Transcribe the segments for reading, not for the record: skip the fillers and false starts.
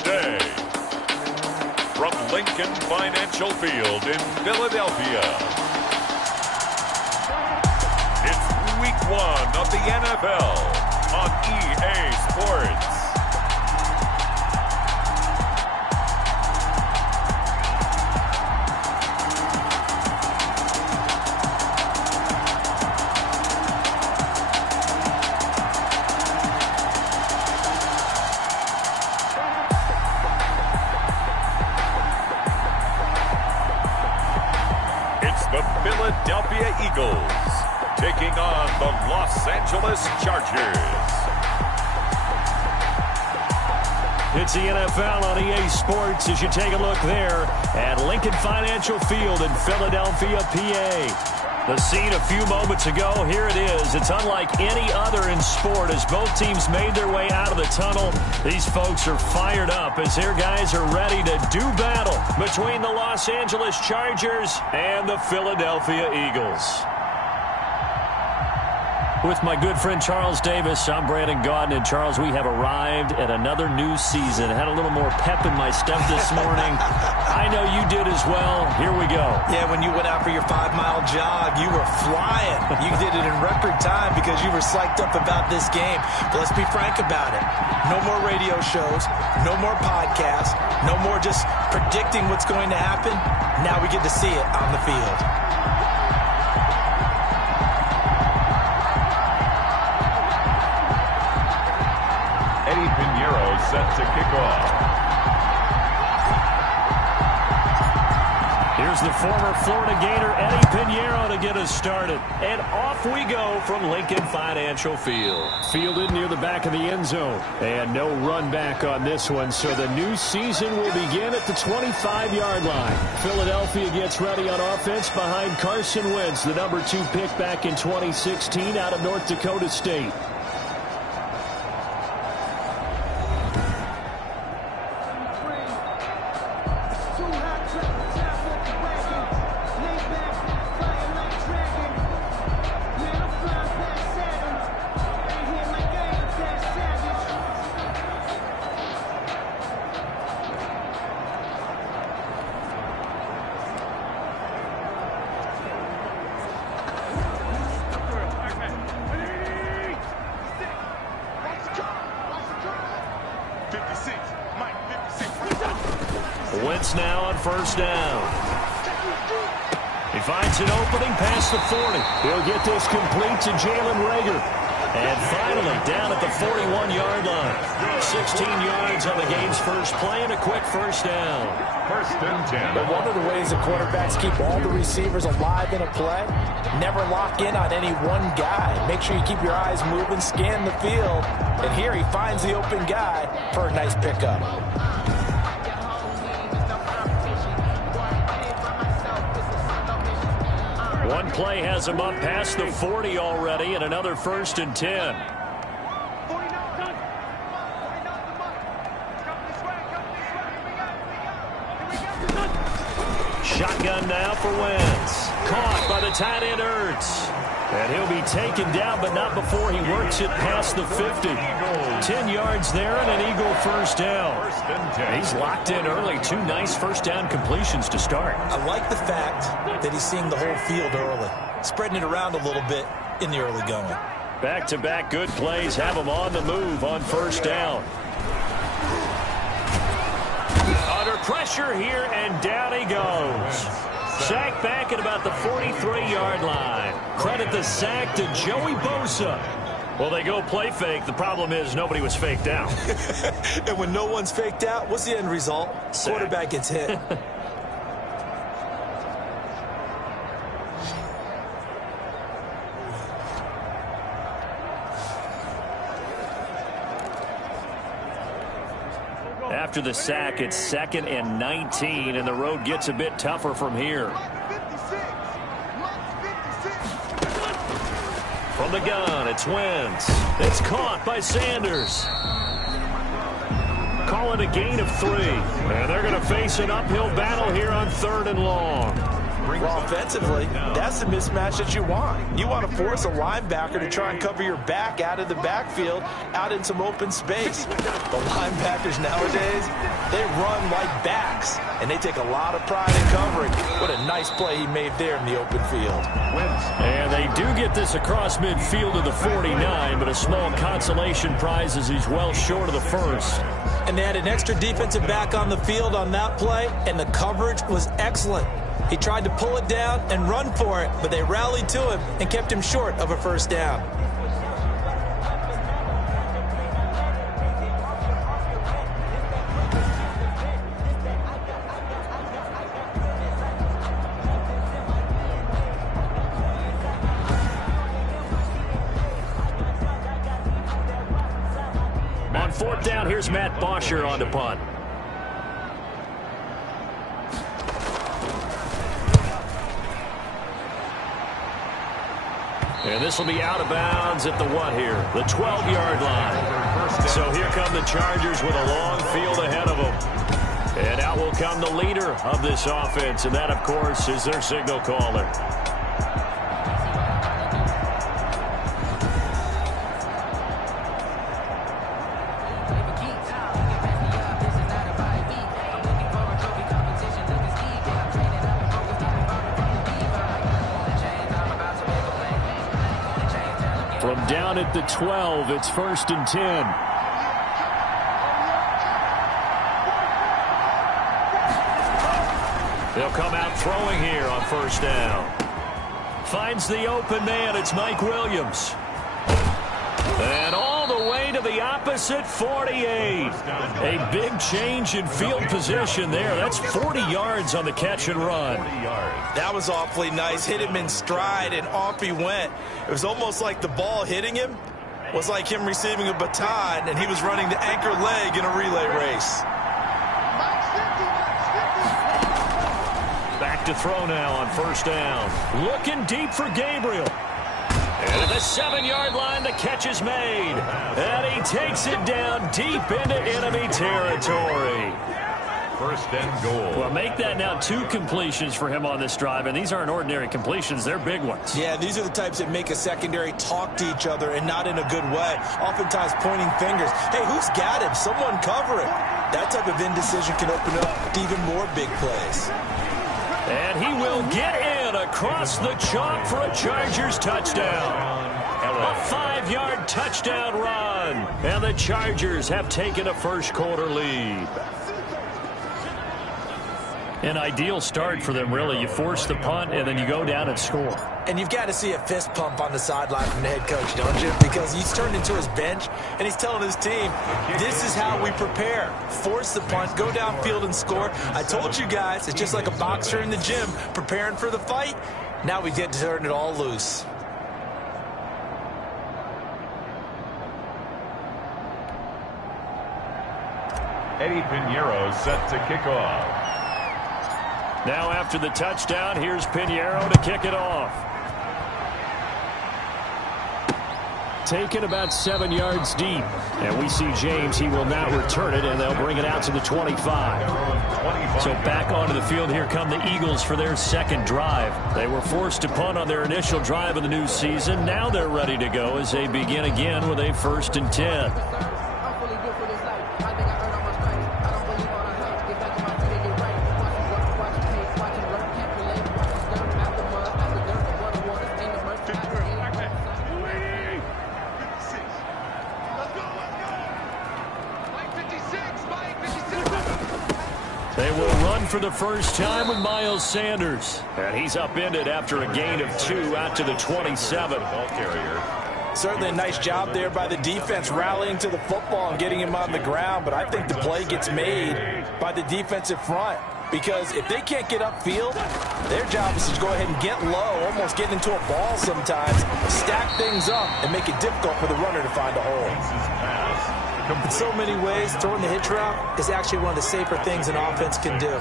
today. From Lincoln Financial Field in Philadelphia, it's Week 1 of the NFL on EA Sports. The Philadelphia Eagles taking on the Los Angeles Chargers. It's the NFL on EA Sports as you take a look there at Lincoln Financial Field in Philadelphia, PA. The scene a few moments ago, here it is. It's unlike any other in sport as both teams made their way out of the tunnel. These folks are fired up as their guys are ready to do battle between the Los Angeles Chargers and the Philadelphia Eagles. With my good friend Charles Davis, I'm Brandon Gaudin. And Charles, we have arrived at another new season. Had a little more pep in my step this morning. I know you did as well. Here we go. Yeah, when you went out for your 5-mile jog, you were flying. You did it in record time because you were psyched up about this game. But let's be frank about it. No more radio shows, no more podcasts, no more just predicting what's going to happen. Now we get to see it on the field. Set to kick off. Here's the former Florida Gator Eddie Pinheiro to get us started. And off we go from Lincoln Financial Field. Fielded near the back of the end zone. And no run back on this one, so the new season will begin at the 25-yard line. Philadelphia gets ready on offense behind Carson Wentz, the number 2 pick back in 2016 out of North Dakota State. Wentz now on first down. He finds an opening past the 40. He'll get this complete to Jalen Reagor. And finally down at the 41-yard line. 16 yards on the game's first play and a quick first down. First and 10. But one of the ways that quarterbacks keep all the receivers alive in a play, never lock in on any one guy. Make sure you keep your eyes moving, scan the field. And here he finds the open guy for a nice pickup. One play has him up past the 40 already, and another first and 10. Shotgun now for Wentz. Caught by the tight end Ertz. And he'll be taken down, but not before he works it past the 50. 10 yards there and an Eagle first down. He's locked in early. 2 nice first down completions to start. I like the fact that he's seeing the whole field early, spreading it around a little bit in the early going. Back-to-back good plays have him on the move on first down. Under pressure here, and down he goes. Sacked back at about the 43-yard line. Credit the sack to Joey Bosa. Well, they go play fake. The problem is nobody was faked out. And when no one's faked out, what's the end result? Sack. Quarterback gets hit. After the sack, it's 2nd and 19, and the road gets a bit tougher from here. From the gun, it's Wentz. It's caught by Sanders. Call it a gain of 3. And they're going to face an uphill battle here on 3rd and long. Well, offensively, that's the mismatch that you want. You want to force a linebacker to try and cover your back out of the backfield, out in some open space. The linebackers nowadays, they run like backs, and they take a lot of pride in covering. What a nice play he made there in the open field. And they do get this across midfield to the 49, but a small consolation prize as he's well short of the first. And they had an extra defensive back on the field on that play, and the coverage was excellent. He tried to pull it down and run for it, but they rallied to him and kept him short of a first down. On fourth down, here's Matt Bosher on the punt. And this will be out of bounds at the what here? The 12-yard line. So here come the Chargers with a long field ahead of them. And out will come the leader of this offense, and that, of course, is their signal caller. From down at the 12, it's 1st and 10. They'll come out throwing here on first down. Finds the open man. It's Mike Williams. And all the way to the opposite 48. A big change in field position there. That's 40 yards on the catch and run. That was awfully nice. Hit him in stride, and off he went. It was almost like the ball hitting him was like him receiving a baton, and he was running the anchor leg in a relay race. Back to throw now on first down. Looking deep for Gabriel. And at the 7-yard line, the catch is made. And he takes it down deep into enemy territory. 1st and goal. Well, make that now 2 completions for him on this drive, and these aren't ordinary completions. They're big ones. Yeah, these are the types that make a secondary talk to each other, and not in a good way. Oftentimes pointing fingers. Hey, who's got him? Someone cover it. That type of indecision can open up to even more big plays. And he will get in across the chalk for a Chargers touchdown. A 5-yard touchdown run. And the Chargers have taken a first-quarter lead. An ideal start for them, really. You force the punt, and then you go down and score. And you've got to see a fist pump on the sideline from the head coach, don't you? Because he's turned into his bench, and he's telling his team, this is how we prepare. Force the punt, go downfield and score. I told you guys, it's just like a boxer in the gym preparing for the fight. Now we get to turn it all loose. Eddie Pinheiro set to kick off. Now after the touchdown, here's Pinheiro to kick it off. Taken about 7 yards deep. And we see James. He will now return it, and they'll bring it out to the 25. So back onto the field, here come the Eagles for their second drive. They were forced to punt on their initial drive of the new season. Now they're ready to go as they begin again with a 1st and 10. They will run for the first time with Miles Sanders. And he's upended after a gain of 2 out to the 27. Certainly a nice job there by the defense rallying to the football and getting him on the ground. But I think the play gets made by the defensive front. Because if they can't get upfield, their job is to go ahead and get low, almost get into a ball sometimes, stack things up, and make it difficult for the runner to find a hole. In so many ways, throwing the hitch route is actually one of the safer things an offense can do.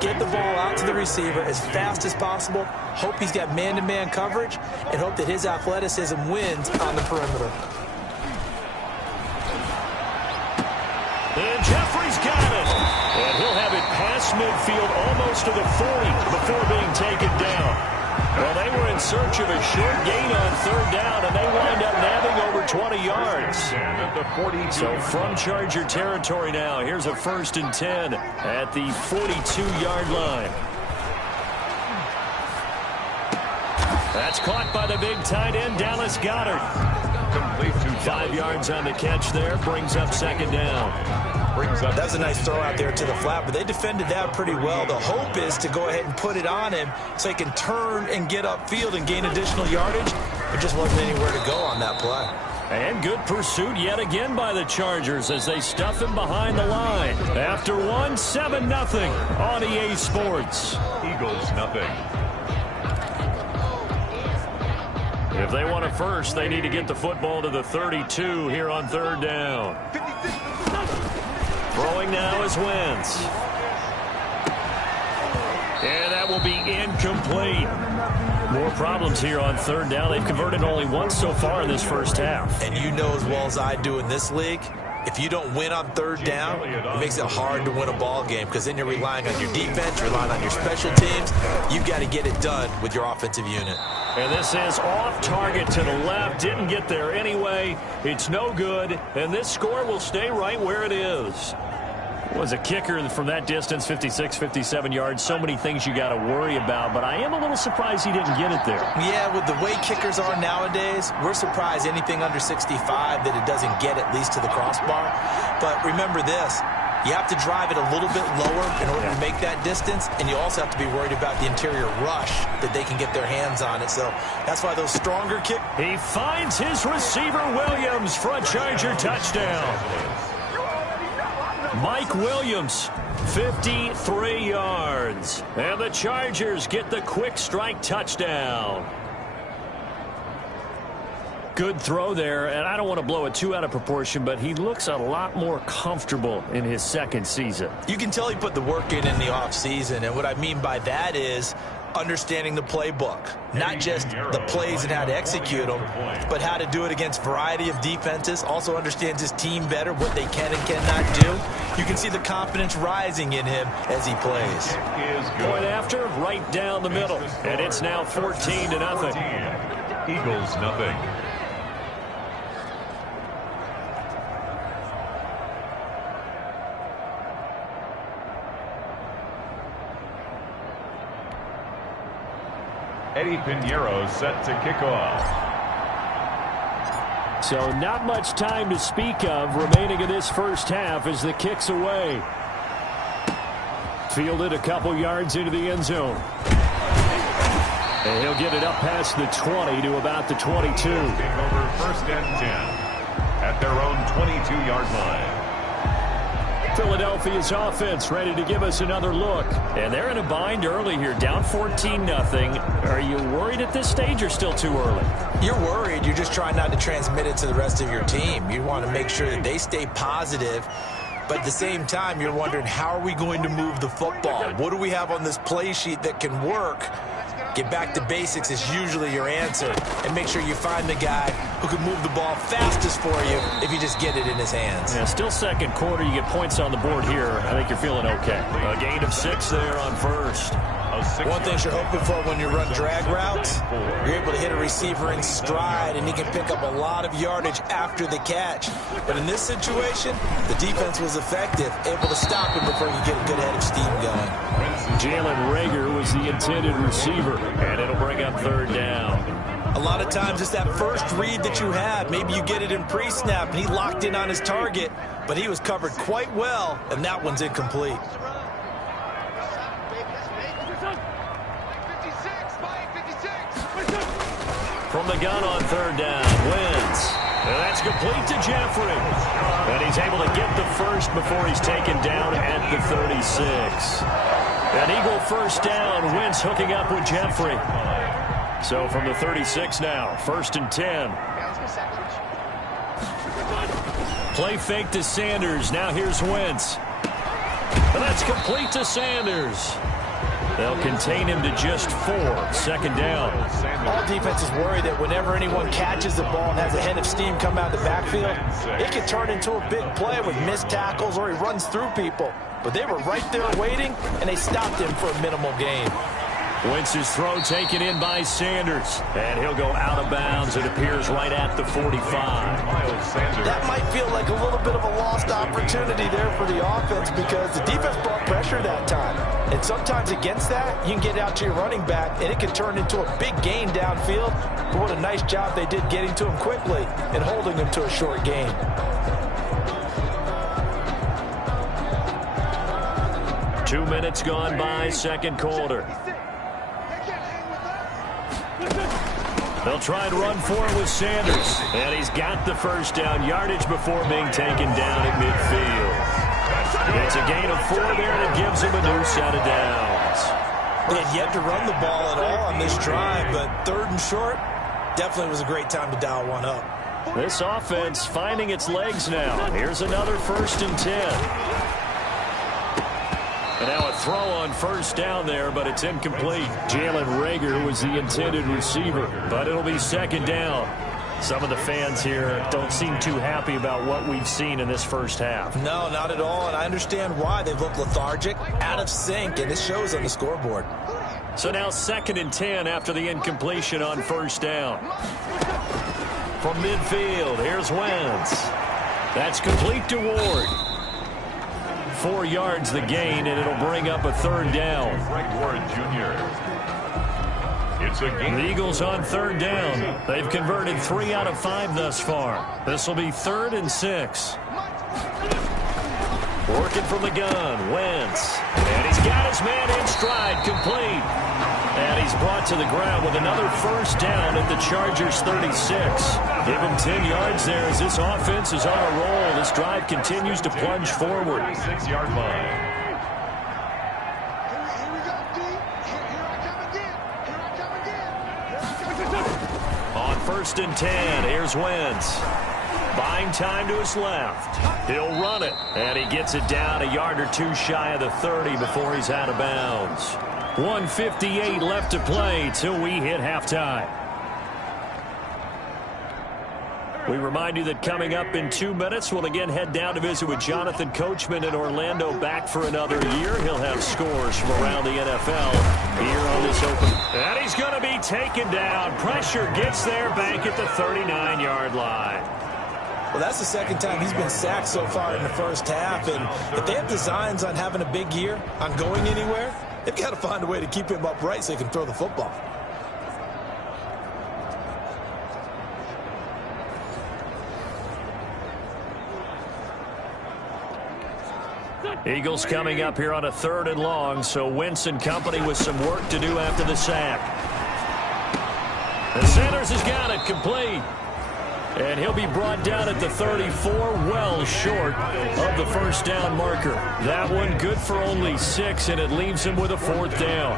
Get the ball out to the receiver as fast as possible, hope he's got man-to-man coverage, and hope that his athleticism wins on the perimeter. And Jeffrey's got it. And he'll have it past midfield almost to the 40 before being taken down. Well, they were in search of a short gain on third down, and they wind up nabbing over 20 yards. So from Charger territory now, here's a 1st and 10 at the 42-yard line. That's caught by the big tight end, Dallas Goedert. 5 yards on the catch there, brings up 2nd down. That's a nice throw out there to the flat, but they defended that pretty well. The hope is to go ahead and put it on him so he can turn and get upfield and gain additional yardage. There just wasn't anywhere to go on that play. And good pursuit yet again by the Chargers as they stuff him behind the line. After one, 7-0 on EA Sports. Eagles nothing. If they want a first, they need to get the football to the 32 here on 3rd down. Throwing now is Wentz. And that will be incomplete. More problems here on 3rd down. They've converted only once so far in this first half. And you know as well as I do in this league, if you don't win on 3rd down, it makes it hard to win a ball game because then you're relying on your defense, you're relying on your special teams. You've got to get it done with your offensive unit. And this is off target to the left. Didn't get there anyway. It's no good. And this score will stay right where it is. Was a kicker from that distance, 56, 57 yards. So many things you got to worry about, but I am a little surprised he didn't get it there. Yeah, with the way kickers are nowadays, we're surprised anything under 65 that it doesn't get at least to the crossbar. But remember this, you have to drive it a little bit lower in order to make that distance, and you also have to be worried about the interior rush that they can get their hands on it. So that's why those stronger kick. He finds his receiver, Williams, for a Charger touchdown. Mike Williams, 53 yards. And the Chargers get the quick strike touchdown. Good throw there, and I don't want to blow it too out of proportion, but he looks a lot more comfortable in his 2nd season. You can tell he put the work in the offseason, and what I mean by that is understanding the playbook. Not just the plays and how to execute them, but how to do it against a variety of defenses. Also understands his team better, what they can and cannot do. You can see the confidence rising in him as he plays. Point after, right down the middle. And it's now 14-0. Eagles nothing. Eddie Pinheiro set to kick off. So not much time to speak of remaining in this first half as the kick's away. Fielded a couple yards into the end zone. And he'll get it up past the 20 to about the 22. Over 1st and 10 at their own 22-yard line. Philadelphia's offense ready to give us another look. And they're in a bind early here, down 14-0. Are you worried at this stage or still too early? You're worried. You're just trying not to transmit it to the rest of your team. You want to make sure that they stay positive. But at the same time, you're wondering, how are we going to move the football? What do we have on this play sheet that can work? Get back to basics is usually your answer. And make sure you find the guy who can move the ball fastest for you if you just get it in his hands. Yeah, still 2nd quarter. You get points on the board here. I think you're feeling okay. A gain of 6 there on 1st. One thing you're hoping for when you run drag routes, you're able to hit a receiver in stride, and he can pick up a lot of yardage after the catch. But in this situation, the defense was effective, able to stop him before you get a good head of steam going. Jalen Reagor was the intended receiver, and it'll bring up 3rd down. A lot of times it's that first read that you have. Maybe you get it in pre-snap, and he locked in on his target, but he was covered quite well, and that one's incomplete. From the gun on 3rd down, Wentz. And that's complete to Jeffrey. And he's able to get the first before he's taken down at the 36. An Eagle 1st down, Wentz hooking up with Jeffrey. So from the 36 now, 1st and 10. Play fake to Sanders. Now here's Wentz. And that's complete to Sanders. They'll contain him to just 4. Second down. All defenses worry that whenever anyone catches the ball and has a head of steam come out of the backfield, it can turn into a big play with missed tackles or he runs through people. But they were right there waiting, and they stopped him for a minimal gain. Wentz's throw taken in by Sanders, and he'll go out of bounds. It appears right at the 45. That might feel like a little bit of a lost opportunity there for the offense because the defense brought pressure that time. And sometimes against that, you can get out to your running back, and it can turn into a big gain downfield. But what a nice job they did getting to him quickly and holding him to a short gain. Two minutes gone by, second quarter. They'll try and run for it with Sanders. And he's got the first down yardage before being taken down at midfield. It's a gain of 4 there that gives him a new set of downs. They had yet to run the ball at all on this drive, but 3rd and short definitely was a great time to dial one up. This offense finding its legs now. Here's another 1st and 10. And now a throw on first down there, but it's incomplete. Jalen Reagor was the intended receiver, but it'll be second down. Some of the fans here don't seem too happy about what we've seen in this first half. No, not at all, and I understand why. They've looked lethargic, out of sync, and it shows on the scoreboard. So now 2nd and 10 after the incompletion on first down. From midfield, here's Wentz. That's complete to Ward. 4 yards the gain, and it'll bring up a 3rd down. Frank Ward Jr. It's a gain. The Eagles on 3rd down. They've converted 3 out of 5 thus far. This will be 3rd and 6. Working from the gun, Wentz. And he's got his man in stride, complete. And he's brought to the ground with another first down at the Chargers' 36. Give him 10 yards there as this offense is on a roll. This drive continues to plunge forward. 6-yard line. On 1st and 10, here's Wentz. Buying time to his left. He'll run it. And he gets it down a yard or 2 shy of the 30 before he's out of bounds. 1:58 left to play till we hit halftime. We remind you that coming up in 2 minutes, we'll again head down to visit with Jonathan Coachman in Orlando, back for another year. He'll have scores from around the NFL here on this open. And he's going to be taken down. Pressure gets there back at the 39-yard line. Well, that's the 2nd time he's been sacked so far in the first half. And if they have designs on having a big year, on going anywhere, they've got to find a way to keep him upright so he can throw the football. Eagles coming up here on a 3rd and long, so Wentz and company with some work to do after the sack. And Sanders has got it complete. And he'll be brought down at the 34, well short of the first down marker. That one good for only 6, and it leaves him with a 4th down.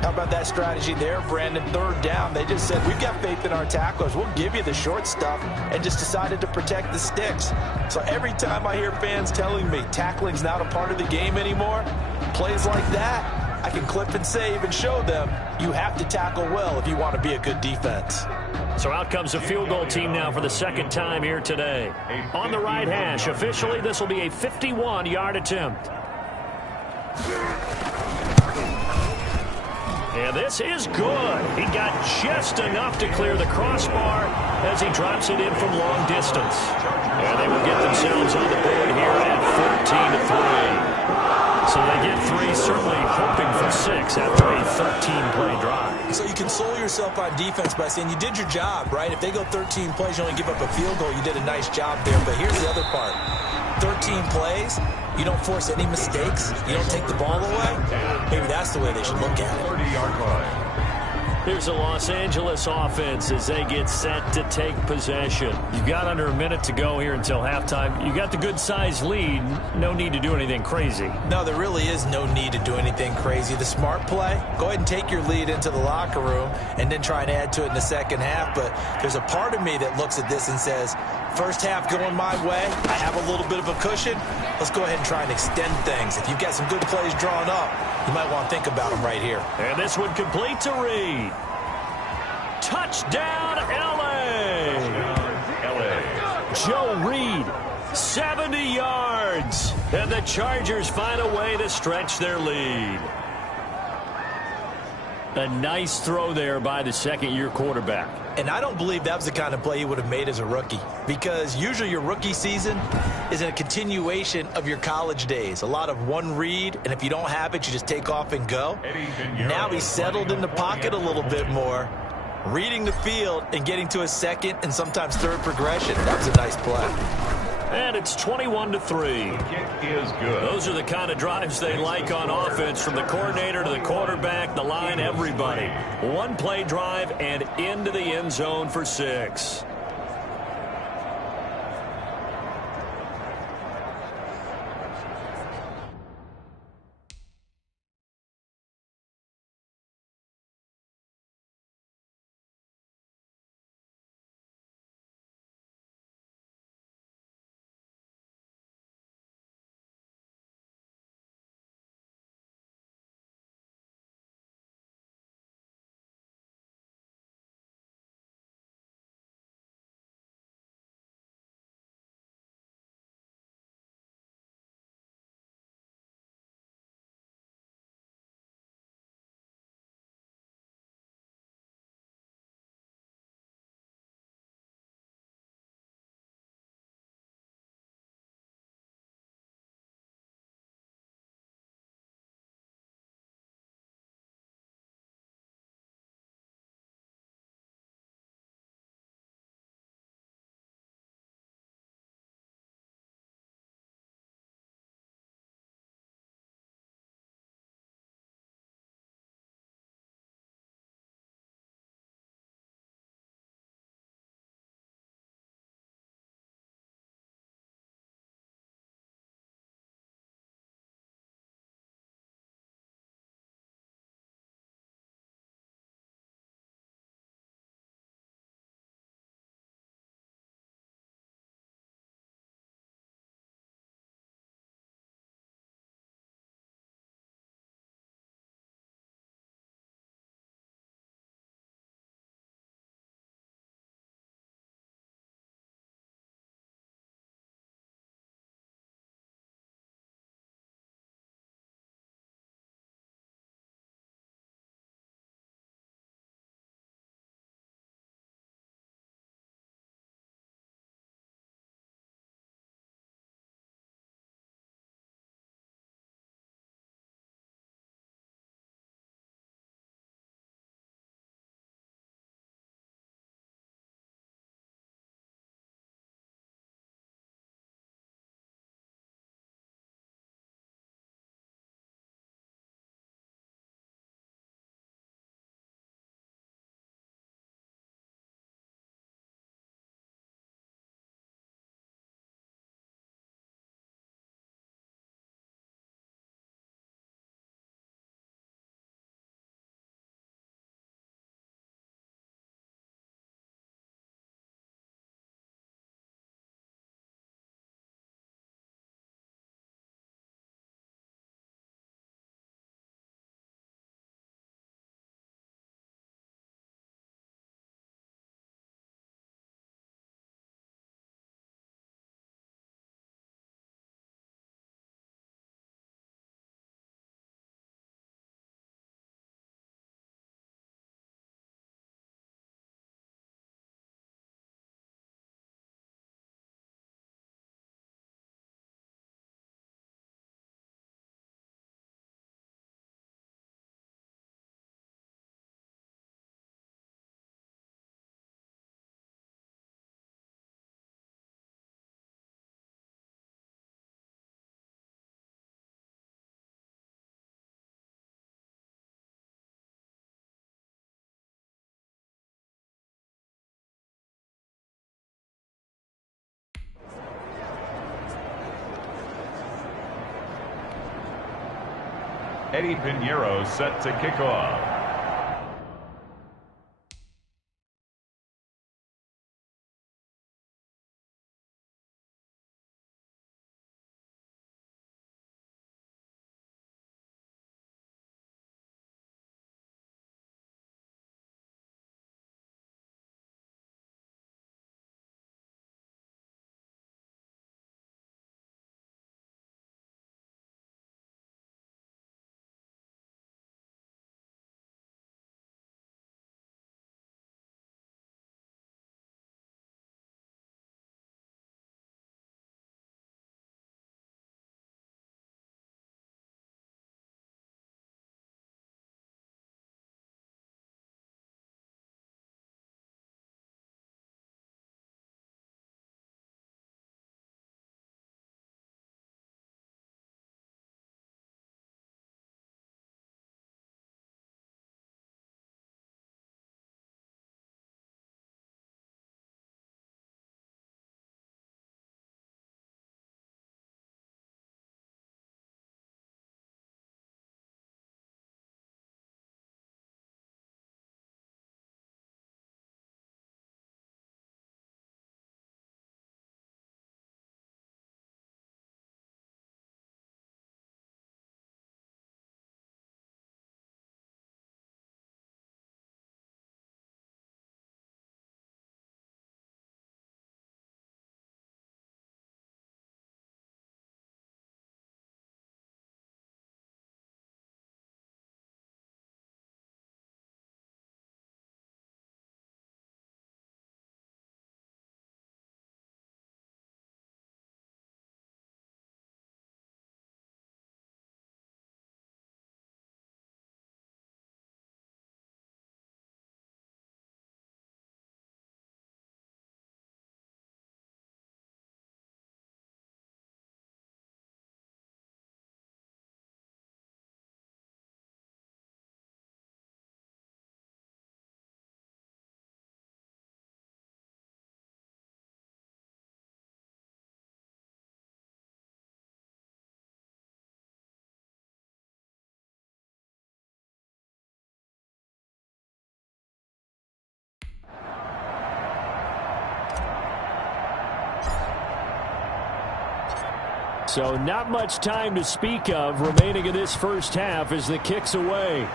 How about that strategy there, Brandon? 3rd down. They just said, we've got faith in our tacklers. We'll give you the short stuff, and just decided to protect the sticks. So every time I hear fans telling me tackling's not a part of the game anymore, plays like that, I can clip and save and show them you have to tackle well if you want to be a good defense. So out comes a field goal team now for the 2nd time here today. On the right hash, officially this will be a 51-yard attempt. And this is good. He got just enough to clear the crossbar as he drops it in from long distance. And they will get themselves on the board here at 14-3. So they get 3, certainly hoping for 6 after a 13-play drive. So you console yourself on defense by saying you did your job, right? If they go 13 plays, you only give up a field goal, you did a nice job there. But here's the other part. 13 plays, you don't force any mistakes, you don't take the ball away. Maybe that's the way they should look at it. 30-yard line. Here's the Los Angeles offense as they get set to take possession. You've got under a minute to go here until halftime. You got the good-sized lead. No need to do anything crazy. No, there really is no need to do anything crazy. The smart play, go ahead and take your lead into the locker room and then try and add to it in the second half. But there's a part of me that looks at this and says, first half going my way, I have a little bit of a cushion. Let's go ahead and try and extend things. If you've got some good plays drawn up, You might want to think about him right here. And this one complete to Reed. Touchdown, L.A. Joe Reed, 70 yards. And the Chargers find a way to stretch their lead. A nice throw there by the second-year quarterback. And I don't believe that was the kind of play he would have made as a rookie, because usually your rookie season is a continuation of your college days. A lot of one read, and if you don't have it, you just take off and go. Now he's settled in the pocket a little bit more, reading the field and getting to a second and sometimes third progression. That was a nice play. And it's 21-3. The kick is good. Those are the kind of drives they like on offense, from the coordinator to the quarterback, the line, everybody. One play drive and into the end zone for 6. Eddie Pinheiro set to kick off. So not much time to speak of remaining in this first half as the kick's away.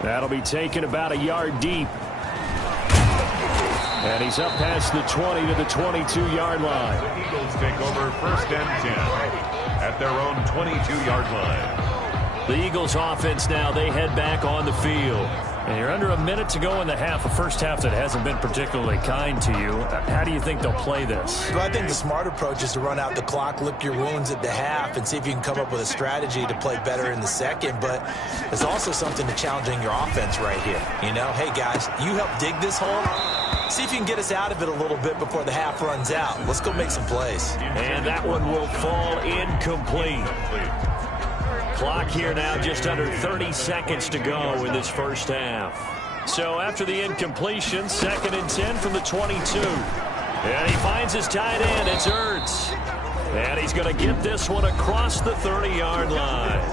That'll be taken about a yard deep. And he's up past the 20 to the 22-yard line. The Eagles take over 1st and 10 at their own 22-yard line. The Eagles offense now, they head back on the field. And you're under a minute to go in the half, a first half that hasn't been particularly kind to you. How do you think they'll play this? Well, I think the smart approach is to run out the clock, lick your wounds at the half, and see if you can come up with a strategy to play better in the second. But there's also something to challenging your offense right here. You know, hey, guys, you help dig this hole. See if you can get us out of it a little bit before the half runs out. Let's go make some plays. And that one will fall incomplete. Clock here now, just under 30 seconds to go in this first half. So after the incompletion, 2nd and 10 from the 22. And he finds his tight end. It's Ertz. And he's going to get this one across the 30-yard line.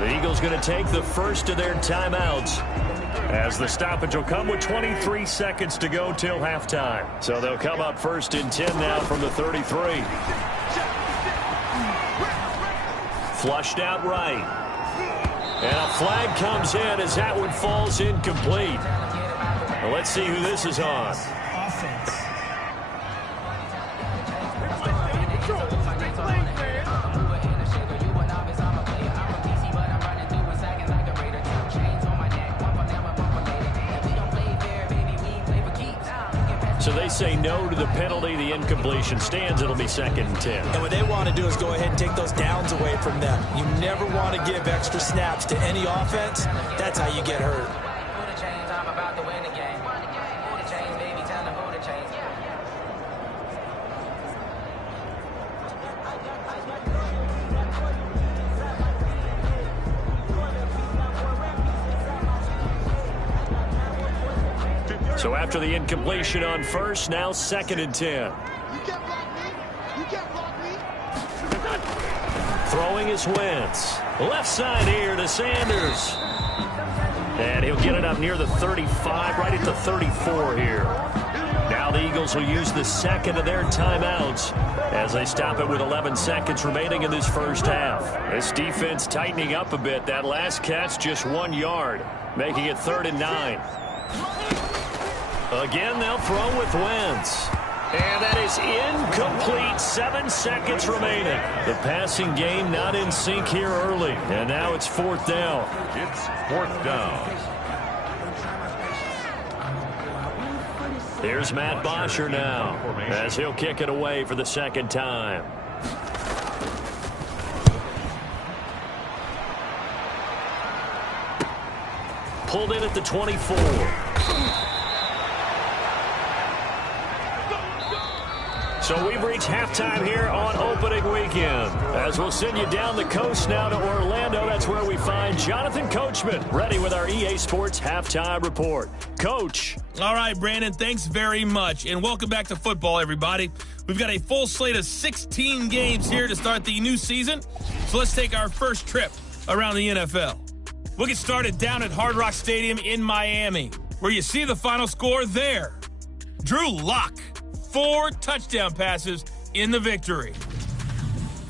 The Eagles going to take the first of their timeouts, as the stoppage will come with 23 seconds to go till halftime. So they'll come up 1st and 10 now from the 33. Flushed out right. And a flag comes in as that one falls incomplete. Well, let's see who this is on. So they say no to the penalty. The incompletion stands. It'll be 2nd and 10. And what they want to do is go ahead and take those downs away from them. You never want to give extra snaps to any offense. That's how you get hurt. So after the incompletion on first, now 2nd and 10. Throwing is Wentz. Left side here to Sanders. And he'll get it up near the 35, right at the 34 here. Now the Eagles will use the second of their timeouts as they stop it with 11 seconds remaining in this first half. This defense tightening up a bit. That last catch just 1 yard, making it 3rd and 9. Again, they'll throw with Wentz. And that is incomplete. 7 seconds remaining. The passing game not in sync here early. And now it's 4th down. It's 4th down. Here's Matt Bosher now as he'll kick it away for the 2nd time. Pulled in at the 24. So we've reached halftime here on opening weekend. As we'll send you down the coast now to Orlando, that's where we find Jonathan Coachman, ready with our EA Sports Halftime Report. Coach. All right, Brandon, thanks very much. And welcome back to football, everybody. We've got a full slate of 16 games here to start the new season. So let's take our first trip around the NFL. We'll get started down at Hard Rock Stadium in Miami, where you see the final score there. Drew Lock. 4 touchdown passes in the victory.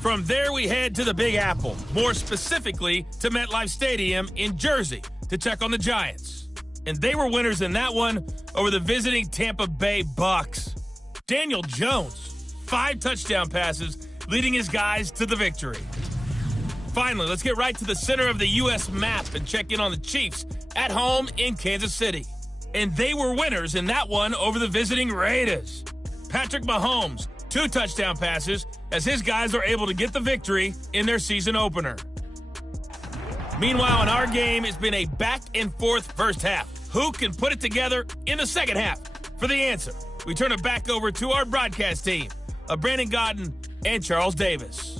From there, we head to the Big Apple, more specifically to MetLife Stadium in Jersey to check on the Giants. And they were winners in that one over the visiting Tampa Bay Bucks. Daniel Jones, 5 touchdown passes, leading his guys to the victory. Finally, let's get right to the center of the U.S. map and check in on the Chiefs at home in Kansas City. And they were winners in that one over the visiting Raiders. Patrick Mahomes, 2 touchdown passes as his guys are able to get the victory in their season opener. Meanwhile, in our game, it's been a back-and-forth first half. Who can put it together in the second half? For the answer, we turn it back over to our broadcast team of Brandon Godden and Charles Davis.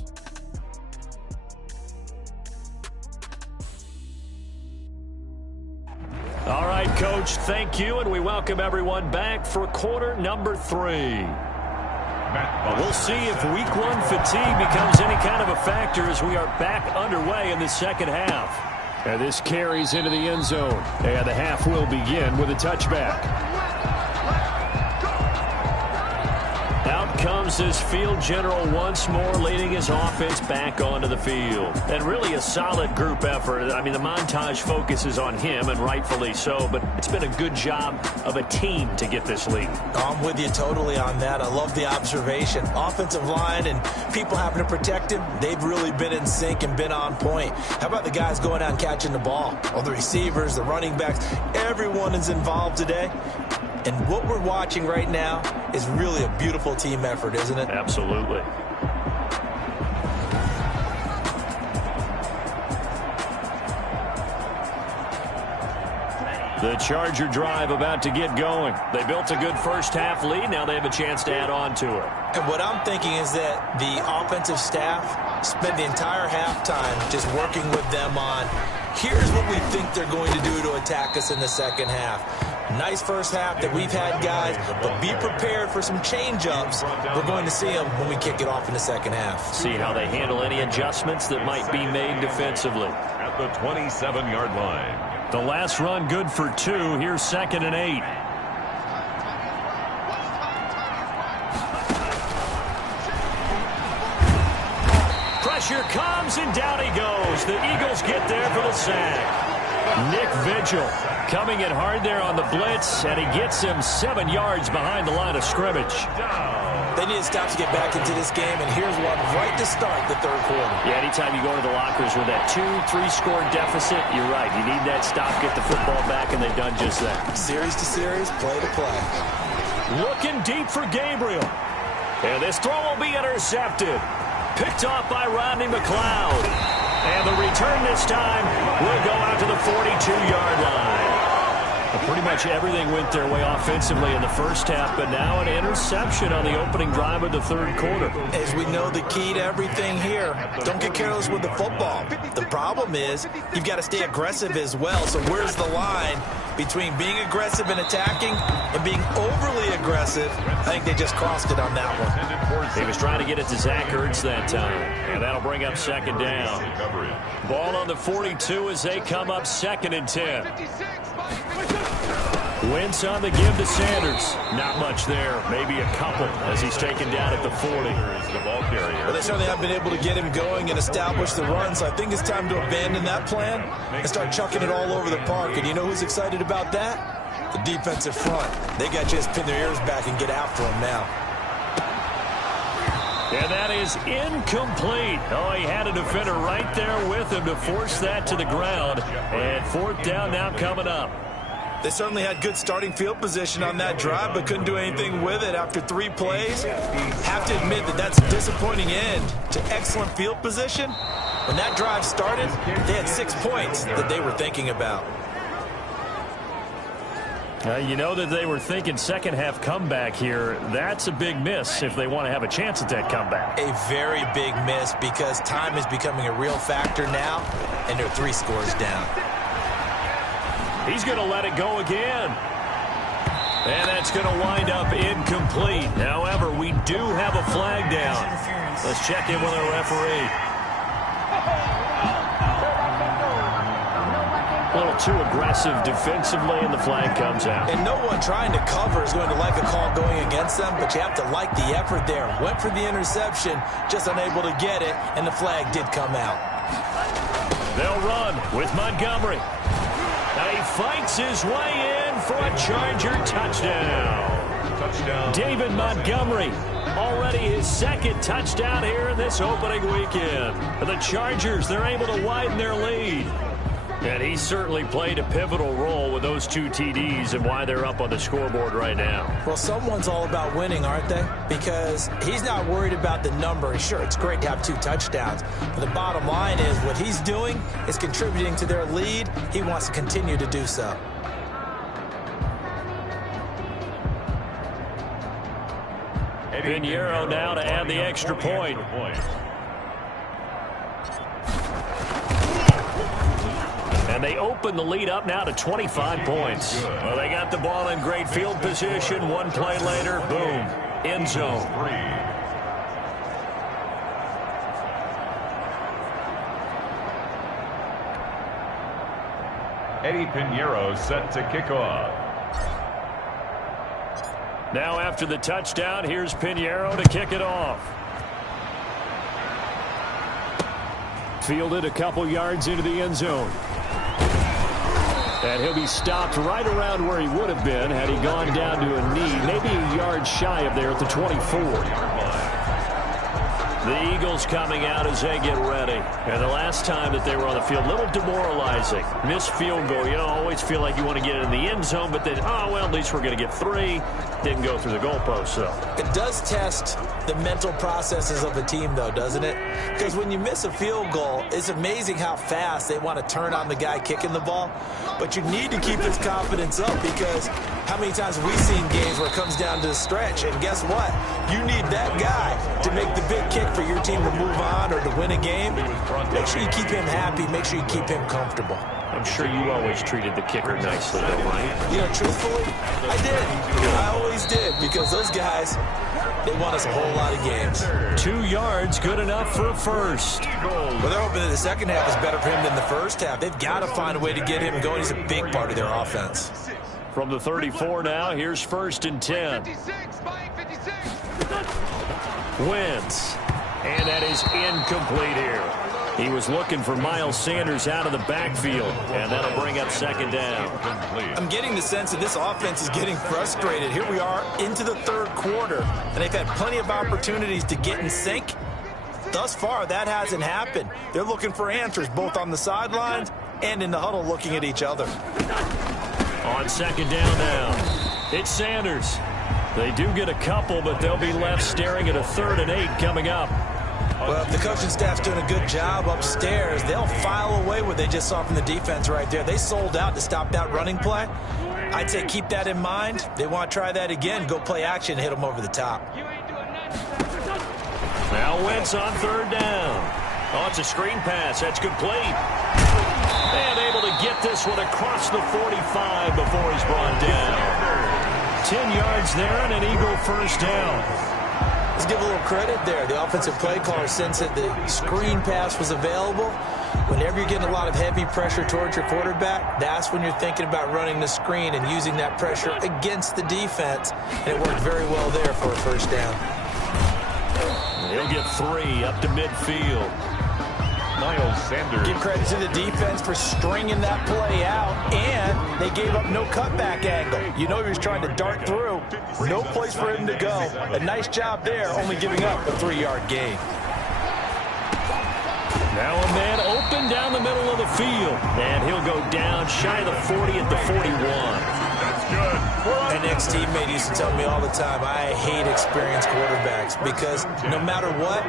All right, Coach, thank you, and we welcome everyone back for quarter number 3. We'll see if week 1 fatigue becomes any kind of a factor as we are back underway in the second half. And this carries into the end zone, and the half will begin with a touchback. Out comes this field general once more, leading his offense back onto the field. And really a solid group effort. I mean, the montage focuses on him, and rightfully so, but it's been a good job of a team to get this lead. I'm with you totally on that. I love the observation. Offensive line and people having to protect him, they've really been in sync and been on point. How about the guys going out and catching the ball? All the receivers, the running backs, everyone is involved today. And what we're watching right now is really a beautiful team effort, isn't it? Absolutely. The Charger drive about to get going. They built a good first-half lead. Now they have a chance to add on to it. And what I'm thinking is that the offensive staff spent the entire halftime just working with them on, here's what we think they're going to do to attack us in the second half. Nice first half that we've had, guys, but be prepared for some change-ups. We're going to see them when we kick it off in the second half. See how they handle any adjustments that might be made defensively. At the 27-yard line. The last run good for 2. Here's 2nd and 8. Pressure comes, and down he goes. The Eagles get there for the sack. Nick Vigil coming in hard there on the blitz, and he gets him 7 yards behind the line of scrimmage. They need to stop to get back into this game, and here's one right to start the third quarter. Yeah, anytime you go to the lockers with that 2-3 score deficit, you're right. You need that stop, get the football back, and they've done just that. Series to series, play to play. Looking deep for Gabriel. And this throw will be intercepted. Picked off by Rodney McLeod. And the return this time will go out to the 42-yard line. Pretty much everything went their way offensively in the first half, but now an interception on the opening drive of the third quarter. As we know, the key to everything here, don't get careless with the football. The problem is you've got to stay aggressive as well. So where's the line between being aggressive and attacking and being overly aggressive? I think they just crossed it on that one. He was trying to get it to Zach Ertz that time, and that'll bring up 2nd down. Ball on the 42 as they come up 2nd and 10. Wentz on the give to Sanders. Not much there. Maybe a couple as he's taken down at the 40. Well, they certainly have been able to get him going and establish the run, so I think it's time to abandon that plan and start chucking it all over the park. And you know who's excited about that? The defensive front. They got to just pin their ears back and get after him now. And that is incomplete. Oh, he had a defender right there with him to force that to the ground. And 4th down now coming up. They certainly had good starting field position on that drive, but couldn't do anything with it after 3 plays. Have to admit that that's a disappointing end to excellent field position. When that drive started, they had 6 points that they were thinking about. You know that they were thinking second half comeback here. That's a big miss if they want to have a chance at that comeback. A very big miss because time is becoming a real factor now, and they're 3 scores down. He's going to let it go again. And that's going to wind up incomplete. However, we do have a flag down. Let's check in with our referee. A little too aggressive defensively, and the flag comes out. And no one trying to cover is going to like a call going against them, but you have to like the effort there. Went for the interception, just unable to get it, and the flag did come out. They'll run with Montgomery. Now he fights his way in for a Charger touchdown. David Montgomery, already his 2nd touchdown here in this opening weekend. The Chargers, they're able to widen their lead. And he certainly played a pivotal role with those 2 TDs and why they're up on the scoreboard right now. Well, someone's all about winning, aren't they? Because he's not worried about the number. Sure, it's great to have 2 touchdowns. But the bottom line is what he's doing is contributing to their lead. He wants to continue to do so. Pinheiro now to add the extra point. And they open the lead up now to 25 points. Well, they got the ball in great field position. 1 play later, boom, end zone. Eddie Pinheiro set to kick off. Now after the touchdown, here's Pinheiro to kick it off. Fielded a couple yards into the end zone. And he'll be stopped right around where he would have been had he gone down to a knee, maybe a yard shy of there at the 24. The Eagles coming out as they get ready. And the last time that they were on the field, a little demoralizing. Missed field goal. You always feel like you want to get it in the end zone, but then, oh, well, at least we're going to get 3. Didn't go through the goalpost, though. It does test the mental processes of a team, though, doesn't it? Because when you miss a field goal, it's amazing how fast they want to turn on the guy kicking the ball. But you need to keep his confidence up, because how many times have we seen games where it comes down to the stretch? And guess what? You need that guy to make the big kick for your team to move on or to win a game. Make sure you keep him happy. Make sure you keep him comfortable. I'm sure you always treated the kicker nicely, though, right? You know, truthfully, I did. I always did, because those guys, they won us a whole lot of games. 2 yards, good enough for a first. Well, they're hoping that the second half is better for him than the first half. They've got to find a way to get him going. He's a big part of their offense. From the 34 now, here's 1st and 10. Wentz. And that is incomplete here. He was looking for Miles Sanders out of the backfield, and that'll bring up 2nd down. I'm getting the sense that this offense is getting frustrated. Here we are into the 3rd quarter, and they've had plenty of opportunities to get in sync. Thus far, that hasn't happened. They're looking for answers both on the sidelines and in the huddle looking at each other. On 2nd down now, it's Sanders. They do get a couple, but they'll be left staring at a 3rd and 8 coming up. Well, if the coaching staff's doing a good job upstairs, they'll file away what they just saw from the defense right there. They sold out to stop that running play. I'd say keep that in mind. They want to try that again, go play action, hit them over the top. Now Wentz on 3rd down. Oh, it's a screen pass. That's complete. And able to get this one across the 45 before he's brought down. 10 yards there and an Eagle 1st down. Let's give a little credit there. The offensive play caller sensed that the screen pass was available. Whenever you're getting a lot of heavy pressure towards your quarterback, that's when you're thinking about running the screen and using that pressure against the defense. And it worked very well there for a 1st down. He'll get 3 up to midfield. Miles Sanders. Give credit to the defense for stringing that play out, and they gave up no cutback angle. You know he was trying to dart through. No place for him to go. A nice job there, only giving up a 3-yard gain. Now a man open down the middle of the field, and he'll go down shy of the 40 at the 41. Good. An ex-teammate used to tell me all the time, I hate experienced quarterbacks, because no matter what,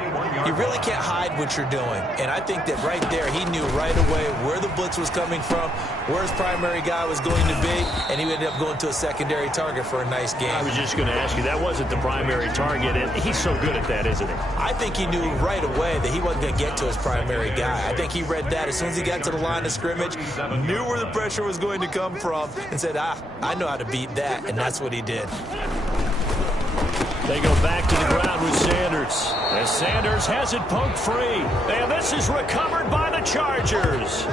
you really can't hide what you're doing. And I think that right there, he knew right away where the blitz was coming from, where his primary guy was going to be, and he ended up going to a secondary target for a nice game. I was just going to ask you, that wasn't the primary target, and he's so good at that, isn't he? I think he knew right away that he wasn't going to get to his primary guy. I think he read that as soon as he got to the line of scrimmage, knew where the pressure was going to come from, and said, I know how to beat that, and that's what he did. They go back to the ground with Sanders, as Sanders has it poked free, and this is recovered by the Chargers.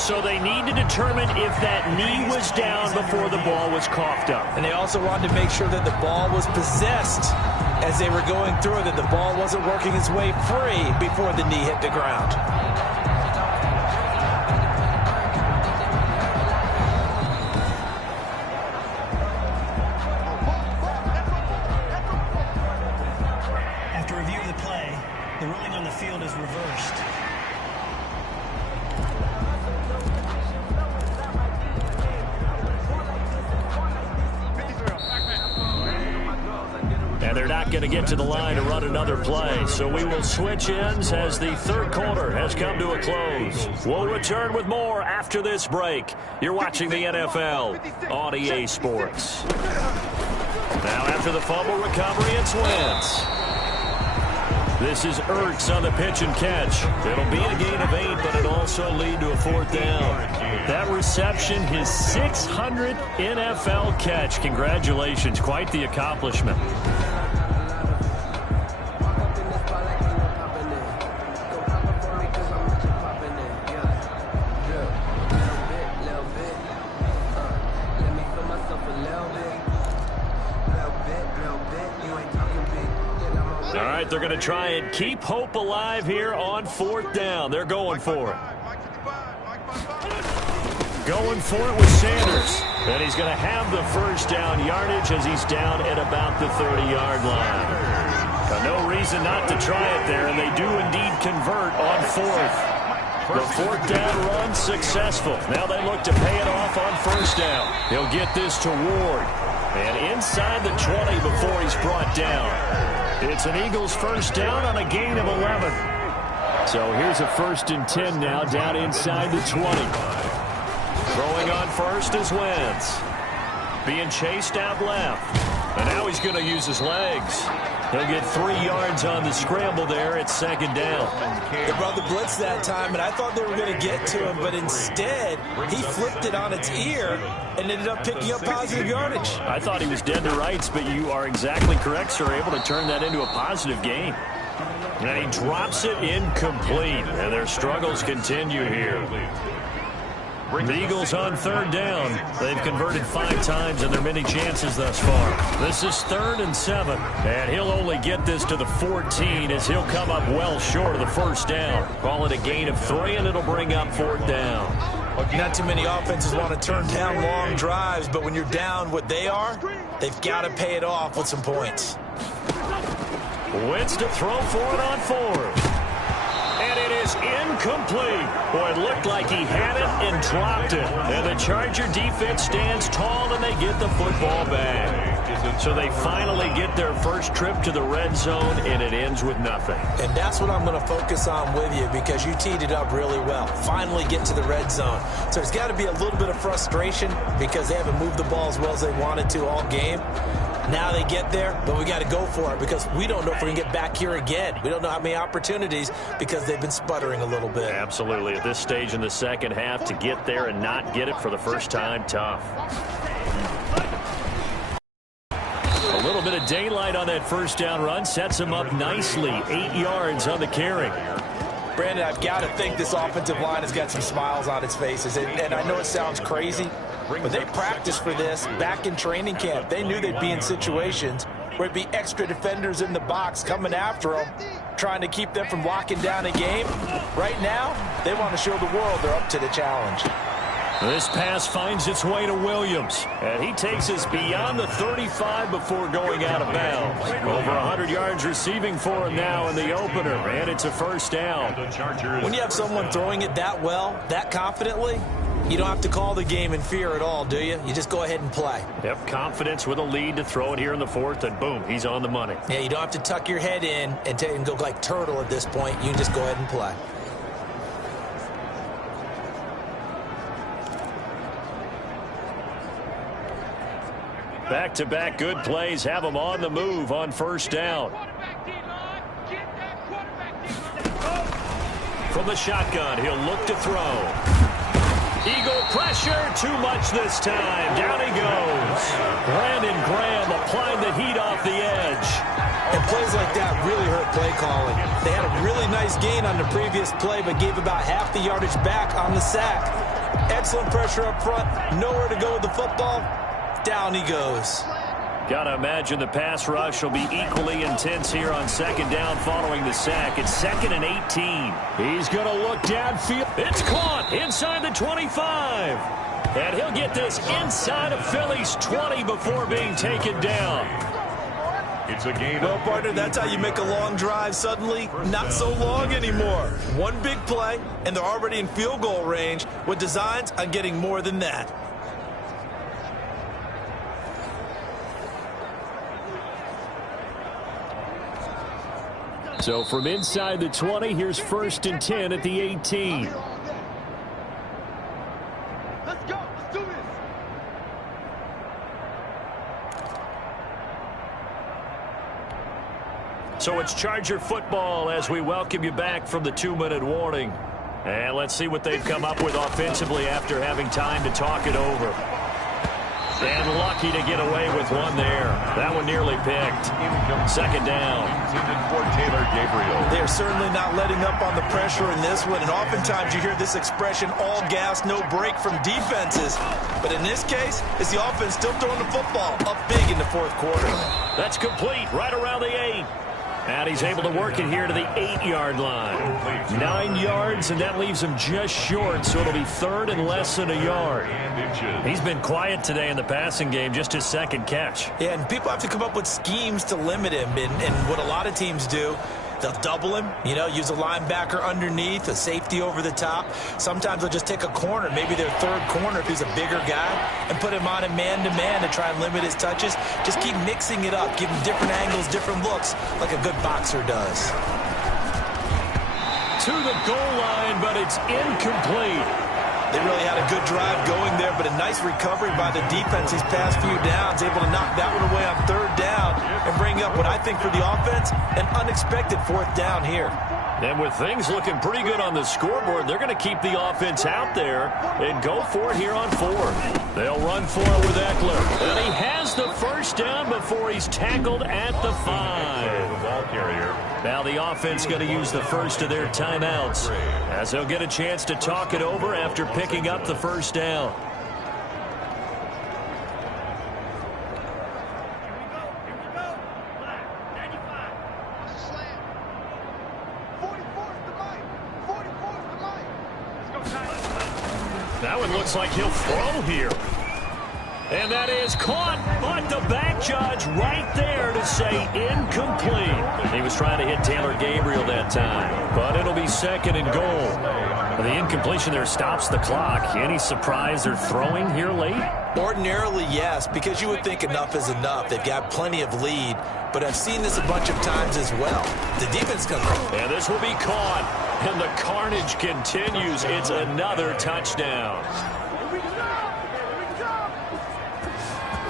So they need to determine if that knee was down before the ball was coughed up. And they also wanted to make sure that the ball was possessed as they were going through it, that the ball wasn't working its way free before the knee hit the ground. After review of the play, the ruling on the field is reversed. And they're not going to get to the line to run another play. So we will switch ends as the 3rd quarter has come to a close. We'll return with more after this break. You're watching the NFL on EA Sports. Now after the fumble recovery, it's Wentz. This is Ertz on the pitch and catch. It'll be a gain of 8, but it'll also lead to a 4th down. That reception, his 600th NFL catch. Congratulations. Quite the accomplishment. All right, they're going to try and keep hope alive here on 4th down. They're going for it. Going for it with Sanders. And he's going to have the first down yardage as he's down at about the 30-yard line. No reason not to try it there, and they do indeed convert on 4th. The 4th down run successful. Now they look to pay it off on 1st down. He'll get this to Ward. And inside the 20 before he's brought down. It's an Eagles 1st down on a gain of 11. So here's a 1st and 10 now down inside the 20. Throwing on 1st is Wentz. Being chased out left. And now he's going to use his legs. He'll get 3 yards on the scramble there at 2nd down. They brought the blitz that time, and I thought they were going to get to him, but instead he flipped it on its ear and ended up picking up positive yardage. I thought he was dead to rights, but you are exactly correct, sir. Able to turn that into a positive gain. And he drops it incomplete, and their struggles continue here. The Eagles on 3rd down. They've converted 5 times in their many chances thus far. This is 3rd and 7. And he'll only get this to the 14 as he'll come up well short of the 1st down. Call it a gain of 3, and it'll bring up 4th down. Not too many offenses want to turn down long drives, but when you're down what they are, they've got to pay it off with some points. Wentz to throw for it on 4th. And it is incomplete. Boy, it looked like he had it and dropped it. And the Charger defense stands tall, and they get the football back. So they finally get their first trip to the red zone, and it ends with nothing. And that's what I'm going to focus on with you, because you teed it up really well. Finally get to the red zone. So there's got to be a little bit of frustration because they haven't moved the ball as well as they wanted to all game. Now they get there, but we got to go for it because we don't know if we're going to get back here again. We don't know how many opportunities because they've been sputtering a little bit. Absolutely. At this stage in the second half, to get there and not get it for the first time, tough. A little bit of daylight on that 1st down run sets him up nicely. 8 yards on the carry. Brandon, I've got to think this offensive line has got some smiles on its faces. And I know it sounds crazy, but they practiced for this back in training camp. They knew they'd be in situations where it'd be extra defenders in the box coming after them, trying to keep them from locking down a game. Right now, they want to show the world they're up to the challenge. This pass finds its way to Williams, and he takes us beyond the 35 before going out of bounds. Over 100 yards receiving for him now in the opener, and it's a 1st down. When you have someone throwing it that well, that confidently, you don't have to call the game in fear at all, do you? You just go ahead and play. Yep, confidence with a lead to throw it here in the 4th, and boom, he's on the money. Yeah, you don't have to tuck your head in and go like turtle at this point. You can just go ahead and play. Back-to-back good plays have them on the move on 1st down. From the shotgun, he'll look to throw. Eagle pressure, too much this time. Down he goes. Brandon Graham applying the heat off the edge. And plays like that really hurt play calling. They had a really nice gain on the previous play, but gave about half the yardage back on the sack. Excellent pressure up front. Nowhere to go with the football. Down he goes. Gotta imagine the pass rush will be equally intense here on 2nd down following the sack. It's 2nd and 18. He's gonna look downfield. It's caught inside the 25. And he'll get this inside of Philly's 20 before being taken down. It's a gain. Well, partner, that's how you make a long drive suddenly not so long anymore. One big play, and they're already in field goal range with designs on getting more than that. So from inside the 20, here's 1st and 10 at the 18. Let's go. Let's do this. So it's Charger football as we welcome you back from the 2-minute warning. And let's see what they've come up with offensively after having time to talk it over. And lucky to get away with one there. That one nearly picked. 2nd down. For Taylor Gabriel. They are certainly not letting up on the pressure in this one, and oftentimes you hear this expression, all gas, no break from defenses. But in this case, it's the offense still throwing the football up big in the 4th quarter. That's complete right around the 8. And he's able to work it here to the 8-yard line. 9 yards, and that leaves him just short, so it'll be third and less than a yard. He's been quiet today in the passing game, just his second catch. Yeah, and people have to come up with schemes to limit him, and what a lot of teams do, they'll double him, use a linebacker underneath, a safety over the top. Sometimes they'll just take a corner, maybe their third corner if he's a bigger guy, and put him on a man-to-man to try and limit his touches. Just keep mixing it up, give him different angles, different looks, like a good boxer does. To the goal line, but it's incomplete. They really had a good drive going there, but a nice recovery by the defense these past few downs, able to knock that one away on third down and bring up what I think for the offense, an unexpected fourth down here. And with things looking pretty good on the scoreboard, they're going to keep the offense out there and go for it here on fourth. They'll run for it with Eckler. And he has the first down before he's tackled at the 5. Now the offense going to use the first of their timeouts as they'll get a chance to talk it over after picking up the first down. That one looks like he'll throw here. And that is caught, but the back judge right there to say incomplete. He was trying to hit Taylor Gabriel that time, but it'll be second and goal. The incompletion there stops the clock. Any surprise they're throwing here late? Ordinarily, yes, because you would think enough is enough. They've got plenty of lead, but I've seen this a bunch of times as well. The defense comes. And this will be caught, and the carnage continues. It's another touchdown.